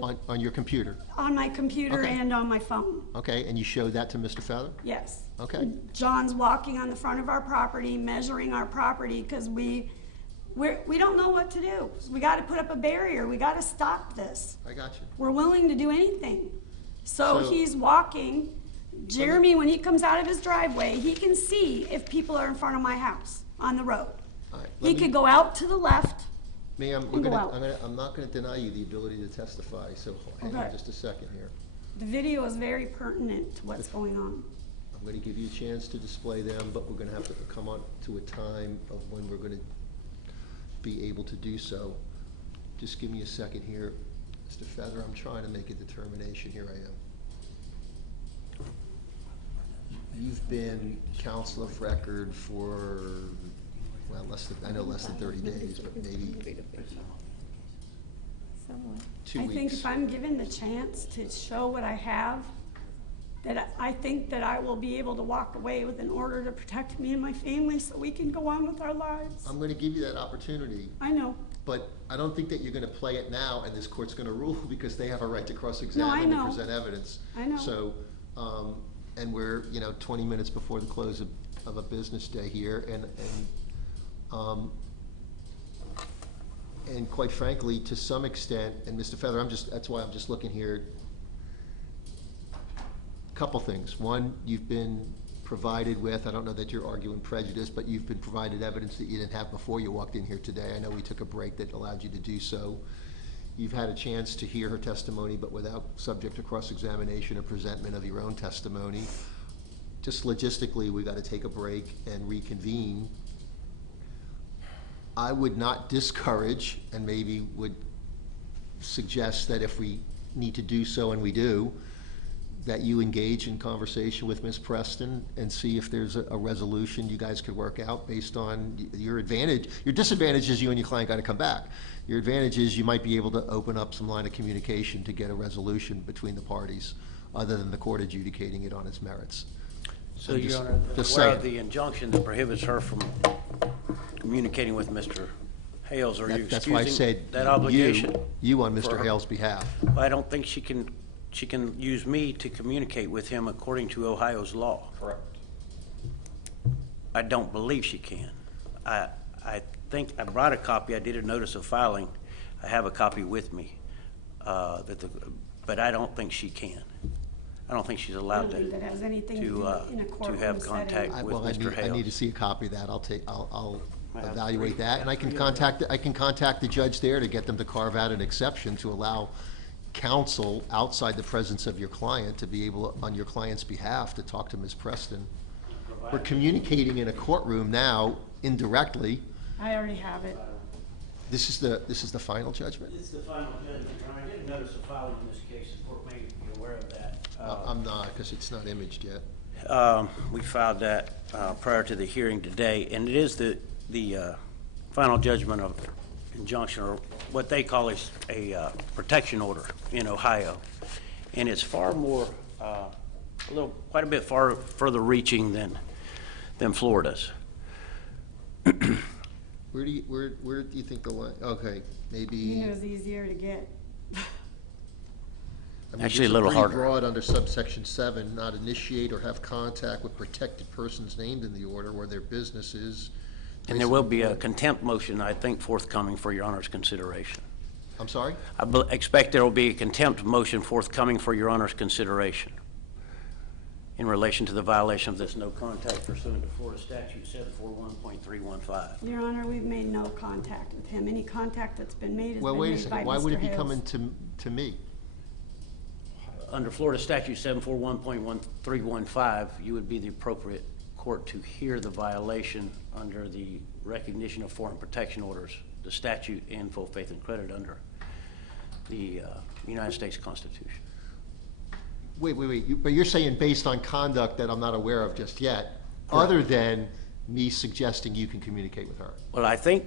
On your computer? on my computer Okay. and on my phone, Okay, and you showed that to Mr. Feather? yes. Okay. John's walking on the front of our property, measuring our property, because we don't know what to do. We gotta put up a barrier, we gotta stop this. I got you. We're willing to do anything. So So- he's walking. Jeremy, when he comes out of his driveway, he can see if people are in front of my house on the road. All right, He let me- could go out to the left. Ma'am, and go out. I'm not gonna deny you the ability to testify, so hang on Okay. just a second here. The video is very pertinent to what's going on. I'm gonna give you a chance to display them, but we're gonna have to come on to a time of when we're gonna be able to do so. Just give me a second here. Mr. Feather, I'm trying to make a determination, here I am. You've been counsel of record for, well, I know less than 30 days, but maybe 2 I weeks. think if I'm given the chance to show what I have, that I think that I will be able to walk away with an order to protect me and my family so we can go on with our lives. I'm gonna give you that opportunity. I know. But I don't think that you're gonna play it now and this court's gonna rule, because they have a right to cross-examine and know. present evidence. I know. So, and we're, 20 minutes before the close of a business day here, and quite frankly, to some extent, and Mr. Feather, that's why I'm just looking here. Couple things. One, you've been provided with, I don't know that you're arguing prejudice, but you've been provided evidence that you didn't have before you walked in here today. I know we took a break that allowed you to do so. You've had a chance to hear her testimony, but without subject to cross-examination or presentment of your own testimony. Just logistically, we gotta take a break and reconvene. I would not discourage, and maybe would suggest that if we need to do so, and we do, that you engage in conversation with Ms. Preston and see if there's a resolution you guys could work out based on your advantage. Your disadvantage is you and your client gotta come back. Your advantage is you might be able to open up some line of communication to get a resolution between the parties, other than the court adjudicating it on its merits. So, I'm Your just- Honor, just aware saying. of the injunction that prohibits her from communicating with Mr. Hales, are you That's why I excusing said that obligation? you on for Mr. her? Hale's behalf. I don't think she can use me to communicate with him according to Ohio's law. Correct. I don't believe she can. I think, I brought a copy, I did a notice of filing, I have a copy with me, but I don't think she can. I don't think she's I allowed don't think that has anything to do in a to courtroom have setting. contact with Well, Mr. I need Hales. to see a copy of that. I'll I have evaluate three. that, and I can contact the judge there to get them to carve out an exception to allow counsel outside the presence of your client to be able, on your client's behalf, to talk to Ms. Preston. We're communicating in a courtroom now indirectly. I already have it. This is the final judgment? It's the final judgment, Your Honor. I did a notice of filing in this case, the court may be aware of that. I'm not, because it's not imaged yet. We filed that prior to the hearing today, and it is the final judgment of injunction, or what they call a protection order in Ohio. And it's far more, quite a bit further reaching than Florida's. Where do you think the line, okay, I think maybe, it was easier to get. I mean, Actually, a these are little pretty harder. broad under subsection 7, not initiate or have contact with protected persons named in the order where their business is. And there will be a contempt motion, I think, forthcoming for Your Honor's consideration. I'm sorry? Expect there will be a contempt motion forthcoming for Your Honor's consideration in relation to the violation of this no contact pursuant to Florida Statute 741.315. Your Honor, we've made no contact with him. Any contact that's been made has Well, been wait a made by second, why would it Mr. be Hales. coming to me? Under Florida Statute 741.315, you would be the appropriate court to hear the violation under the recognition of foreign protection orders, the statute, and full faith and credit under the United States Constitution. Wait, but you're saying based on conduct that I'm not aware of just yet, other than me suggesting you can communicate with her? Well, I think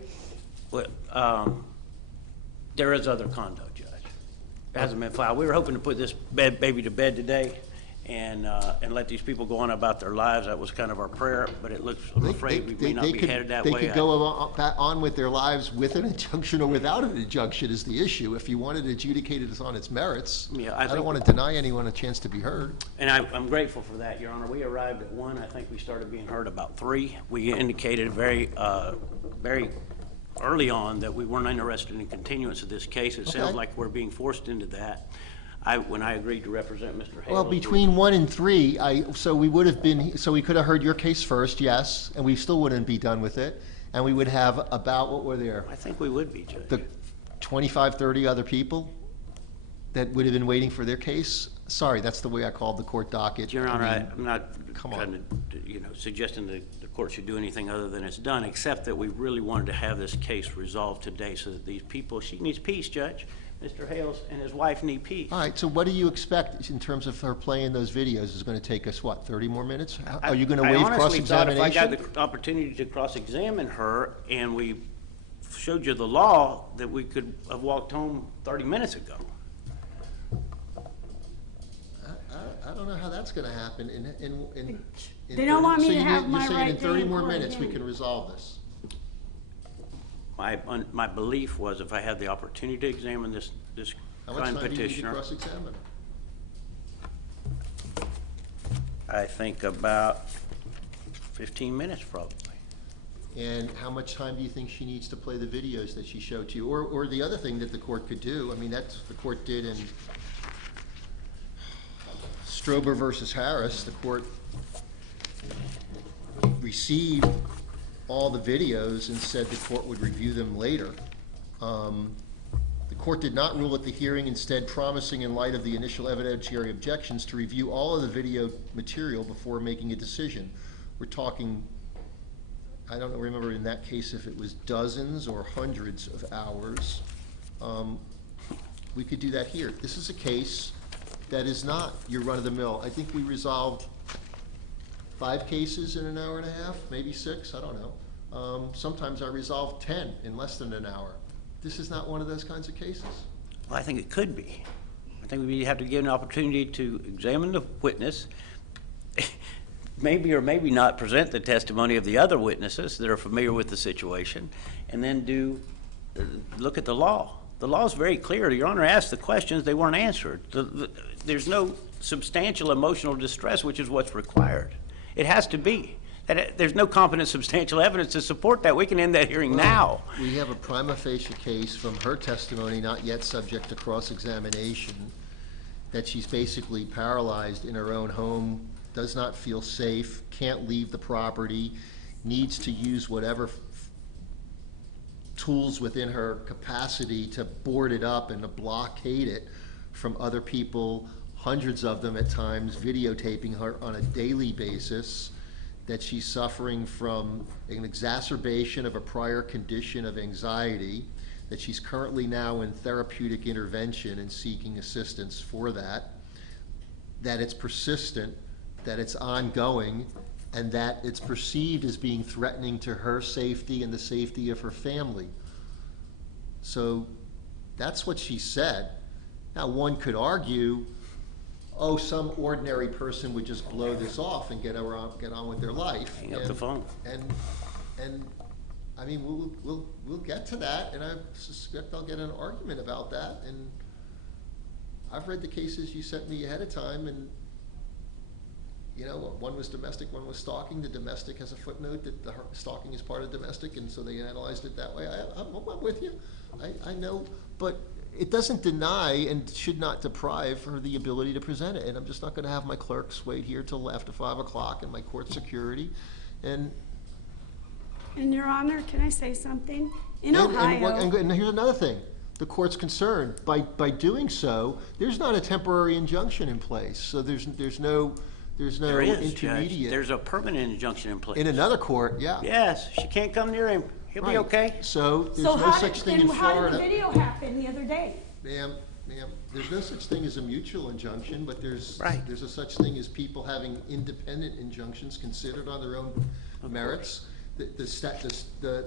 there is other conduct, Judge. It hasn't been filed. We were hoping to put this baby to bed today and let these people go on about their lives. That was kind of our prayer, but it looks, I'm afraid we may not be headed that way. They could go on with their lives with an injunction or without an injunction is the issue. If you wanted to adjudicate it on its merits, Yeah, I don't want to deny anyone a chance to be heard. And I'm grateful for that, Your Honor. We arrived at 1. I think we started being heard about 3. We indicated very early on that we weren't interested in continuance of this case. It sounds Okay. like we're being forced into that. When I agreed to represent Mr. Hale. Well, between 1 and 3, so we could have heard your case first, yes, and we still wouldn't be done with it. And we would have about, what were there? I think we would be, Judge. The 25, 30 other people that would have been waiting for their case? Sorry, that's the way I called the court docket. Your I Honor, mean, I'm not come trying to, suggesting that the court should do anything other than it's done, except that we really wanted to have this case resolved today so that these people, she needs peace, Judge. Mr. Hales and his wife need peace. All right, so what do you expect in terms of her playing those videos? Is going to take us, what, 30 more minutes? Are you going to waive I honestly thought if I cross-examination? got the opportunity to cross-examine her and we showed you the law, that we could have walked home 30 minutes ago. I don't know how that's going to happen. They don't want me to have my You're saying right in 30 day in more court minutes we again. can resolve this? My belief was if I had the opportunity to examine this How much crime time do you need to petitioner, cross-examine? I think about 15 minutes probably. And how much time do you think she needs to play the videos that she showed to you? Or the other thing that the court could do, I mean, that's, the court did in Strober versus Harris, the court received all the videos and said the court would review them later. The court did not rule at the hearing, instead promising in light of the initial evidentiary objections to review all of the video material before making a decision. We're talking, I don't remember in that case if it was dozens or hundreds of hours. We could do that here. This is a case that is not your run-of-the-mill. I think we resolved 5 cases in an hour and a half, maybe 6, I don't know. Sometimes I resolve 10 in less than an hour. This is not one of those kinds of cases. Well, I think it could be. I think we have to give an opportunity to examine the witness, maybe or maybe not present the testimony of the other witnesses that are familiar with the situation, and then look at the law. The law is very clear. Your Honor asked the questions, they weren't answered. There's no substantial emotional distress, which is what's required. It has to be. There's no competent substantial evidence to support that. We can end that hearing now. We have a prima facie case from her testimony, not yet subject to cross-examination, that she's basically paralyzed in her own home, does not feel safe, can't leave the property, needs to use whatever tools within her capacity to board it up and to blockade it from other people, hundreds of them at times, videotaping her on a daily basis, that she's suffering from an exacerbation of a prior condition of anxiety, that she's currently now in therapeutic intervention and seeking assistance for that it's persistent, that it's ongoing, and that it's perceived as being threatening to her safety and the safety of her family. So that's what she said. Now, one could argue, oh, some ordinary person would just blow this off and get on with their life. Hang up the phone. And I mean, we'll get to that, and I suspect I'll get an argument about that. And I've read the cases you sent me ahead of time, and, you know, one was domestic, one was stalking. The domestic has a footnote that the stalking is part of domestic, and so they analyzed it that way. I'm with you. I know, but it doesn't deny and should not deprive her the ability to present it. And I'm just not gonna have my clerks wait here till after 5 o'clock and my court security. And And Your Honor, can I say something? In Ohio, and here's another thing. The court's concerned, by doing so, there's not a temporary injunction in place. So there's no There is, Judge. intermediate. There's a permanent injunction in place. In another court, yeah. Yes, she can't come near him. He'll be Right. okay. So there's so no how such did, thing in then how did Florida. the video happen the other day? Ma'am, there's no such thing as a mutual injunction, but there's Right. a such thing as people having independent injunctions considered on their own merits. The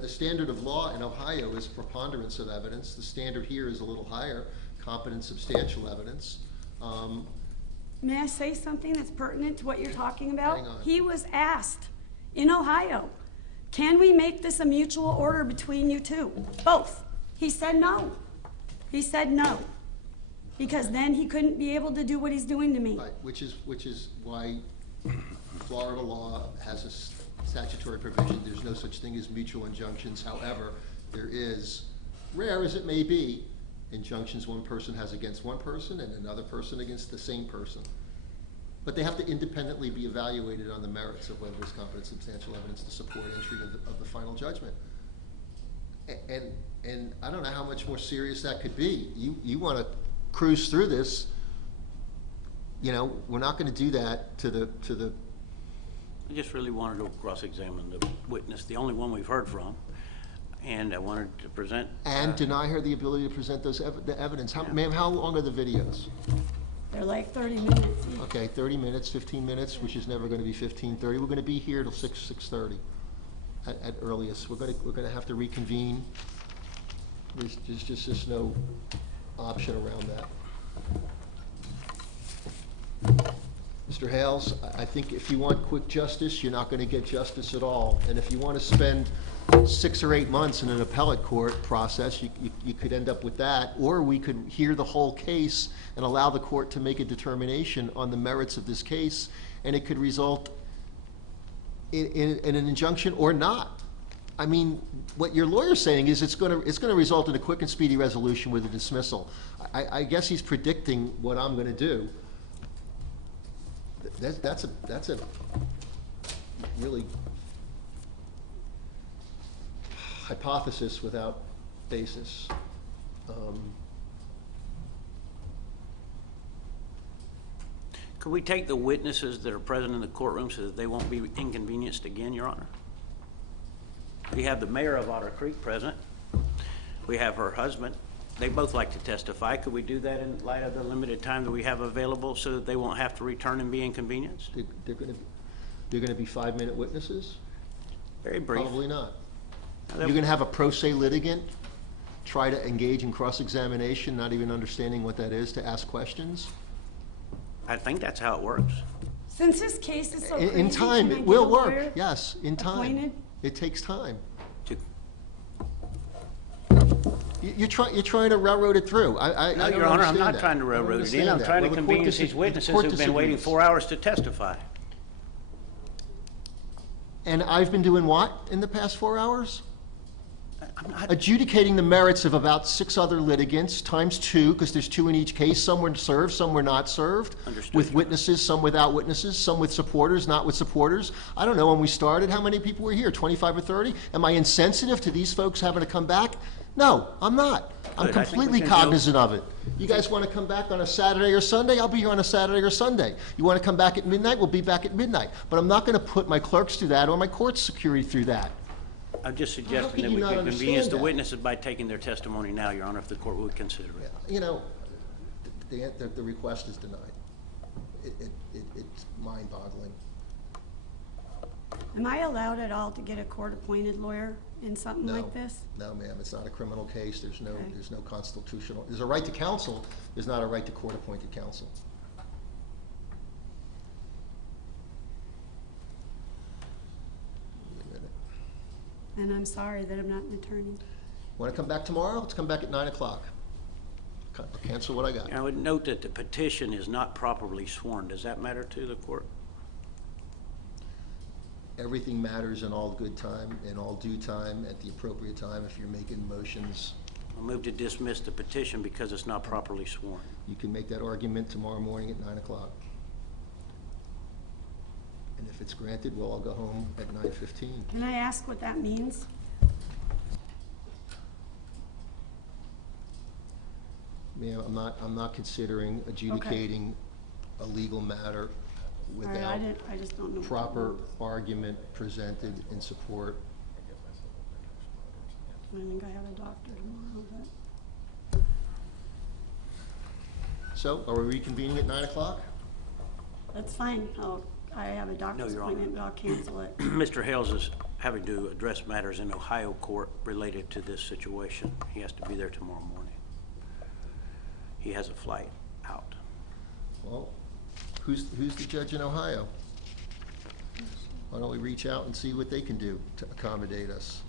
standard of law in Ohio is preponderance of evidence. The standard here is a little higher, competent substantial evidence. May I say something that's pertinent to what you're talking about? Hang on. He was asked in Ohio, can we make this a mutual order between you two? Both. He said no. He said no. Because then he couldn't be able to do what he's doing to me. Right, which is why Florida law has a statutory provision. There's no such thing as mutual injunctions. However, there is, rare as it may be, injunctions one person has against one person and another person against the same person. But they have to independently be evaluated on the merits of whether there's competent substantial evidence to support entry of the final judgment. And I don't know how much more serious that could be. You want to cruise through this, you know, we're not going to do that to the. I just really wanted to cross-examine the witness, the only one we've heard from, and I wanted to present. And deny her the ability to present the evidence. Ma'am, how long are the videos? They're like 30 minutes. Okay, 30 minutes, 15 minutes, which is never going to be 15:30. We're going to be here till 6:30 at earliest. We're going to have to reconvene. There's just no option around that. Mr. Hales, I think if you want quick justice, you're not going to get justice at all. And if you want to spend 6 or 8 months in an appellate court process, you could end up with that. Or we could hear the whole case and allow the court to make a determination on the merits of this case, and it could result in an injunction or not. I mean, what your lawyer's saying is it's going to result in a quick and speedy resolution with a dismissal. I guess he's predicting what I'm going to do. That's a really hypothesis without basis. Could we take the witnesses that are present in the courtroom so that they won't be inconvenienced again, Your Honor? We have the mayor of Otter Creek present. We have her husband. They both like to testify. Could we do that in light of the limited time that we have available so that they won't have to return and be inconvenienced? They're going to be 5-minute witnesses? Very brief. Probably not. Now, You're going to have a pro se litigant try to engage in cross-examination, not even understanding what that is, to ask questions? I think that's how it works. Since this case is so crazy, In time, can I it get will a work, lawyer yes, in time. appointed? It takes time. To- You're trying to railroad it through. I No, don't Your Honor, I'm understand not that. trying to I don't railroad it in. understand I'm that. trying to Well, the court convenience these the witnesses court who've been waiting disagrees. 4 hours to testify. And I've been doing what in the past 4 hours? I'm not, Adjudicating the merits of about 6 other litigants, times 2, because there's 2 in each case. Some were served, some were not served. Understood, With Your Honor. witnesses, some without witnesses, some with supporters, not with supporters. I don't know when we started, how many people were here, 25 or 30? Am I insensitive to these folks having to come back? No, I'm not. I'm Good, I think we completely can cognizant of it. You guys want to come back on a Saturday or Sunday? I'll be here on a Saturday or Sunday. You want to come back at midnight? We'll be back at midnight. But I'm not going to put my clerks through that or my court security through that. I'm just could suggesting that you we not could understand convenience the that? witnesses by taking their testimony now, Your Honor, if the court would consider it. You know, the request is denied. It's mind-boggling. Am I allowed at all to get a court-appointed lawyer in something No. like this? No, ma'am, it's not a criminal case. There's no Okay. constitutional, there's a right to counsel, there's not a right to court-appointed counsel. Wait a minute. And I'm sorry that I'm not an attorney. Want to come back tomorrow? Let's come back at 9 o'clock. cancel what I got. I would note that the petition is not properly sworn. Does that matter to the court? Everything matters in all good time, in all due time, at the appropriate time, if you're making motions. I move to dismiss the petition because it's not properly sworn. You can make that argument tomorrow morning at 9 o'clock. And if it's granted, well, I'll go home at 9:15. Can I ask what that means? Ma'am, I'm not considering adjudicating a legal matter All right, without I just don't know. what that proper means. argument presented in support. I think I have a doctor tomorrow, but. So, are we reconvening at 9 o'clock? That's fine. I have a doctor's Your Honor. appointment, but I'll cancel it. Mr. Hales is having to address matters in Ohio court related to this situation. He has to be there tomorrow morning. He has a flight out. Well, who's the judge in Ohio? Why don't we reach out and see what they can do to accommodate us?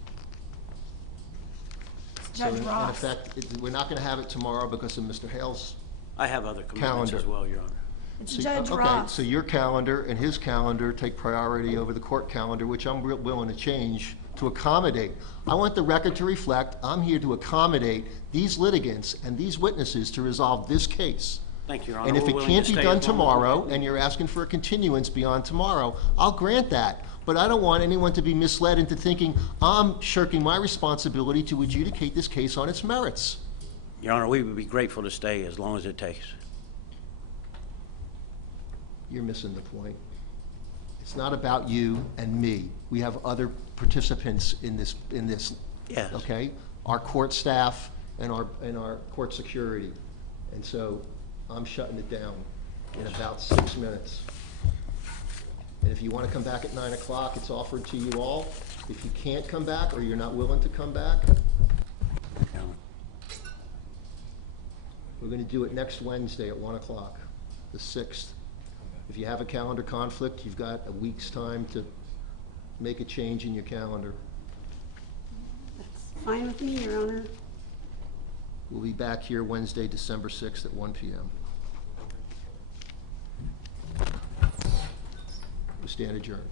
Judge So in Ross. effect, we're not gonna have it tomorrow because of Mr. Hale's. I have other commitments as Calendar. well, Your Honor. It's So- Judge okay, Ross. so your calendar and his calendar take priority over the court calendar, which I'm willing to change to accommodate. I want the record to reflect, I'm here to accommodate these litigants and these witnesses to resolve this case. Thank you, Your Honor. And if We're it willing to can't be stay done as long as we tomorrow, can. and you're asking for a continuance beyond tomorrow, I'll grant that. But I don't want anyone to be misled into thinking I'm shirking my responsibility to adjudicate this case on its merits. Your Honor, we would be grateful to stay as long as it takes. You're missing the point. It's not about you and me. We have other participants in this, Yes. okay? Our court staff and our court security. And so I'm shutting it down in about 6 minutes. And if you want to come back at 9 o'clock, it's offered to you all. If you can't come back or you're not willing to come back, Your Honor. we're going to do it next Wednesday at 1 o'clock, the 6th. If you have a calendar conflict, you've got a week's time to make a change in your calendar. That's fine with me, Your Honor. We'll be back here Wednesday, December 6th at 1 p.m. We stand adjourned.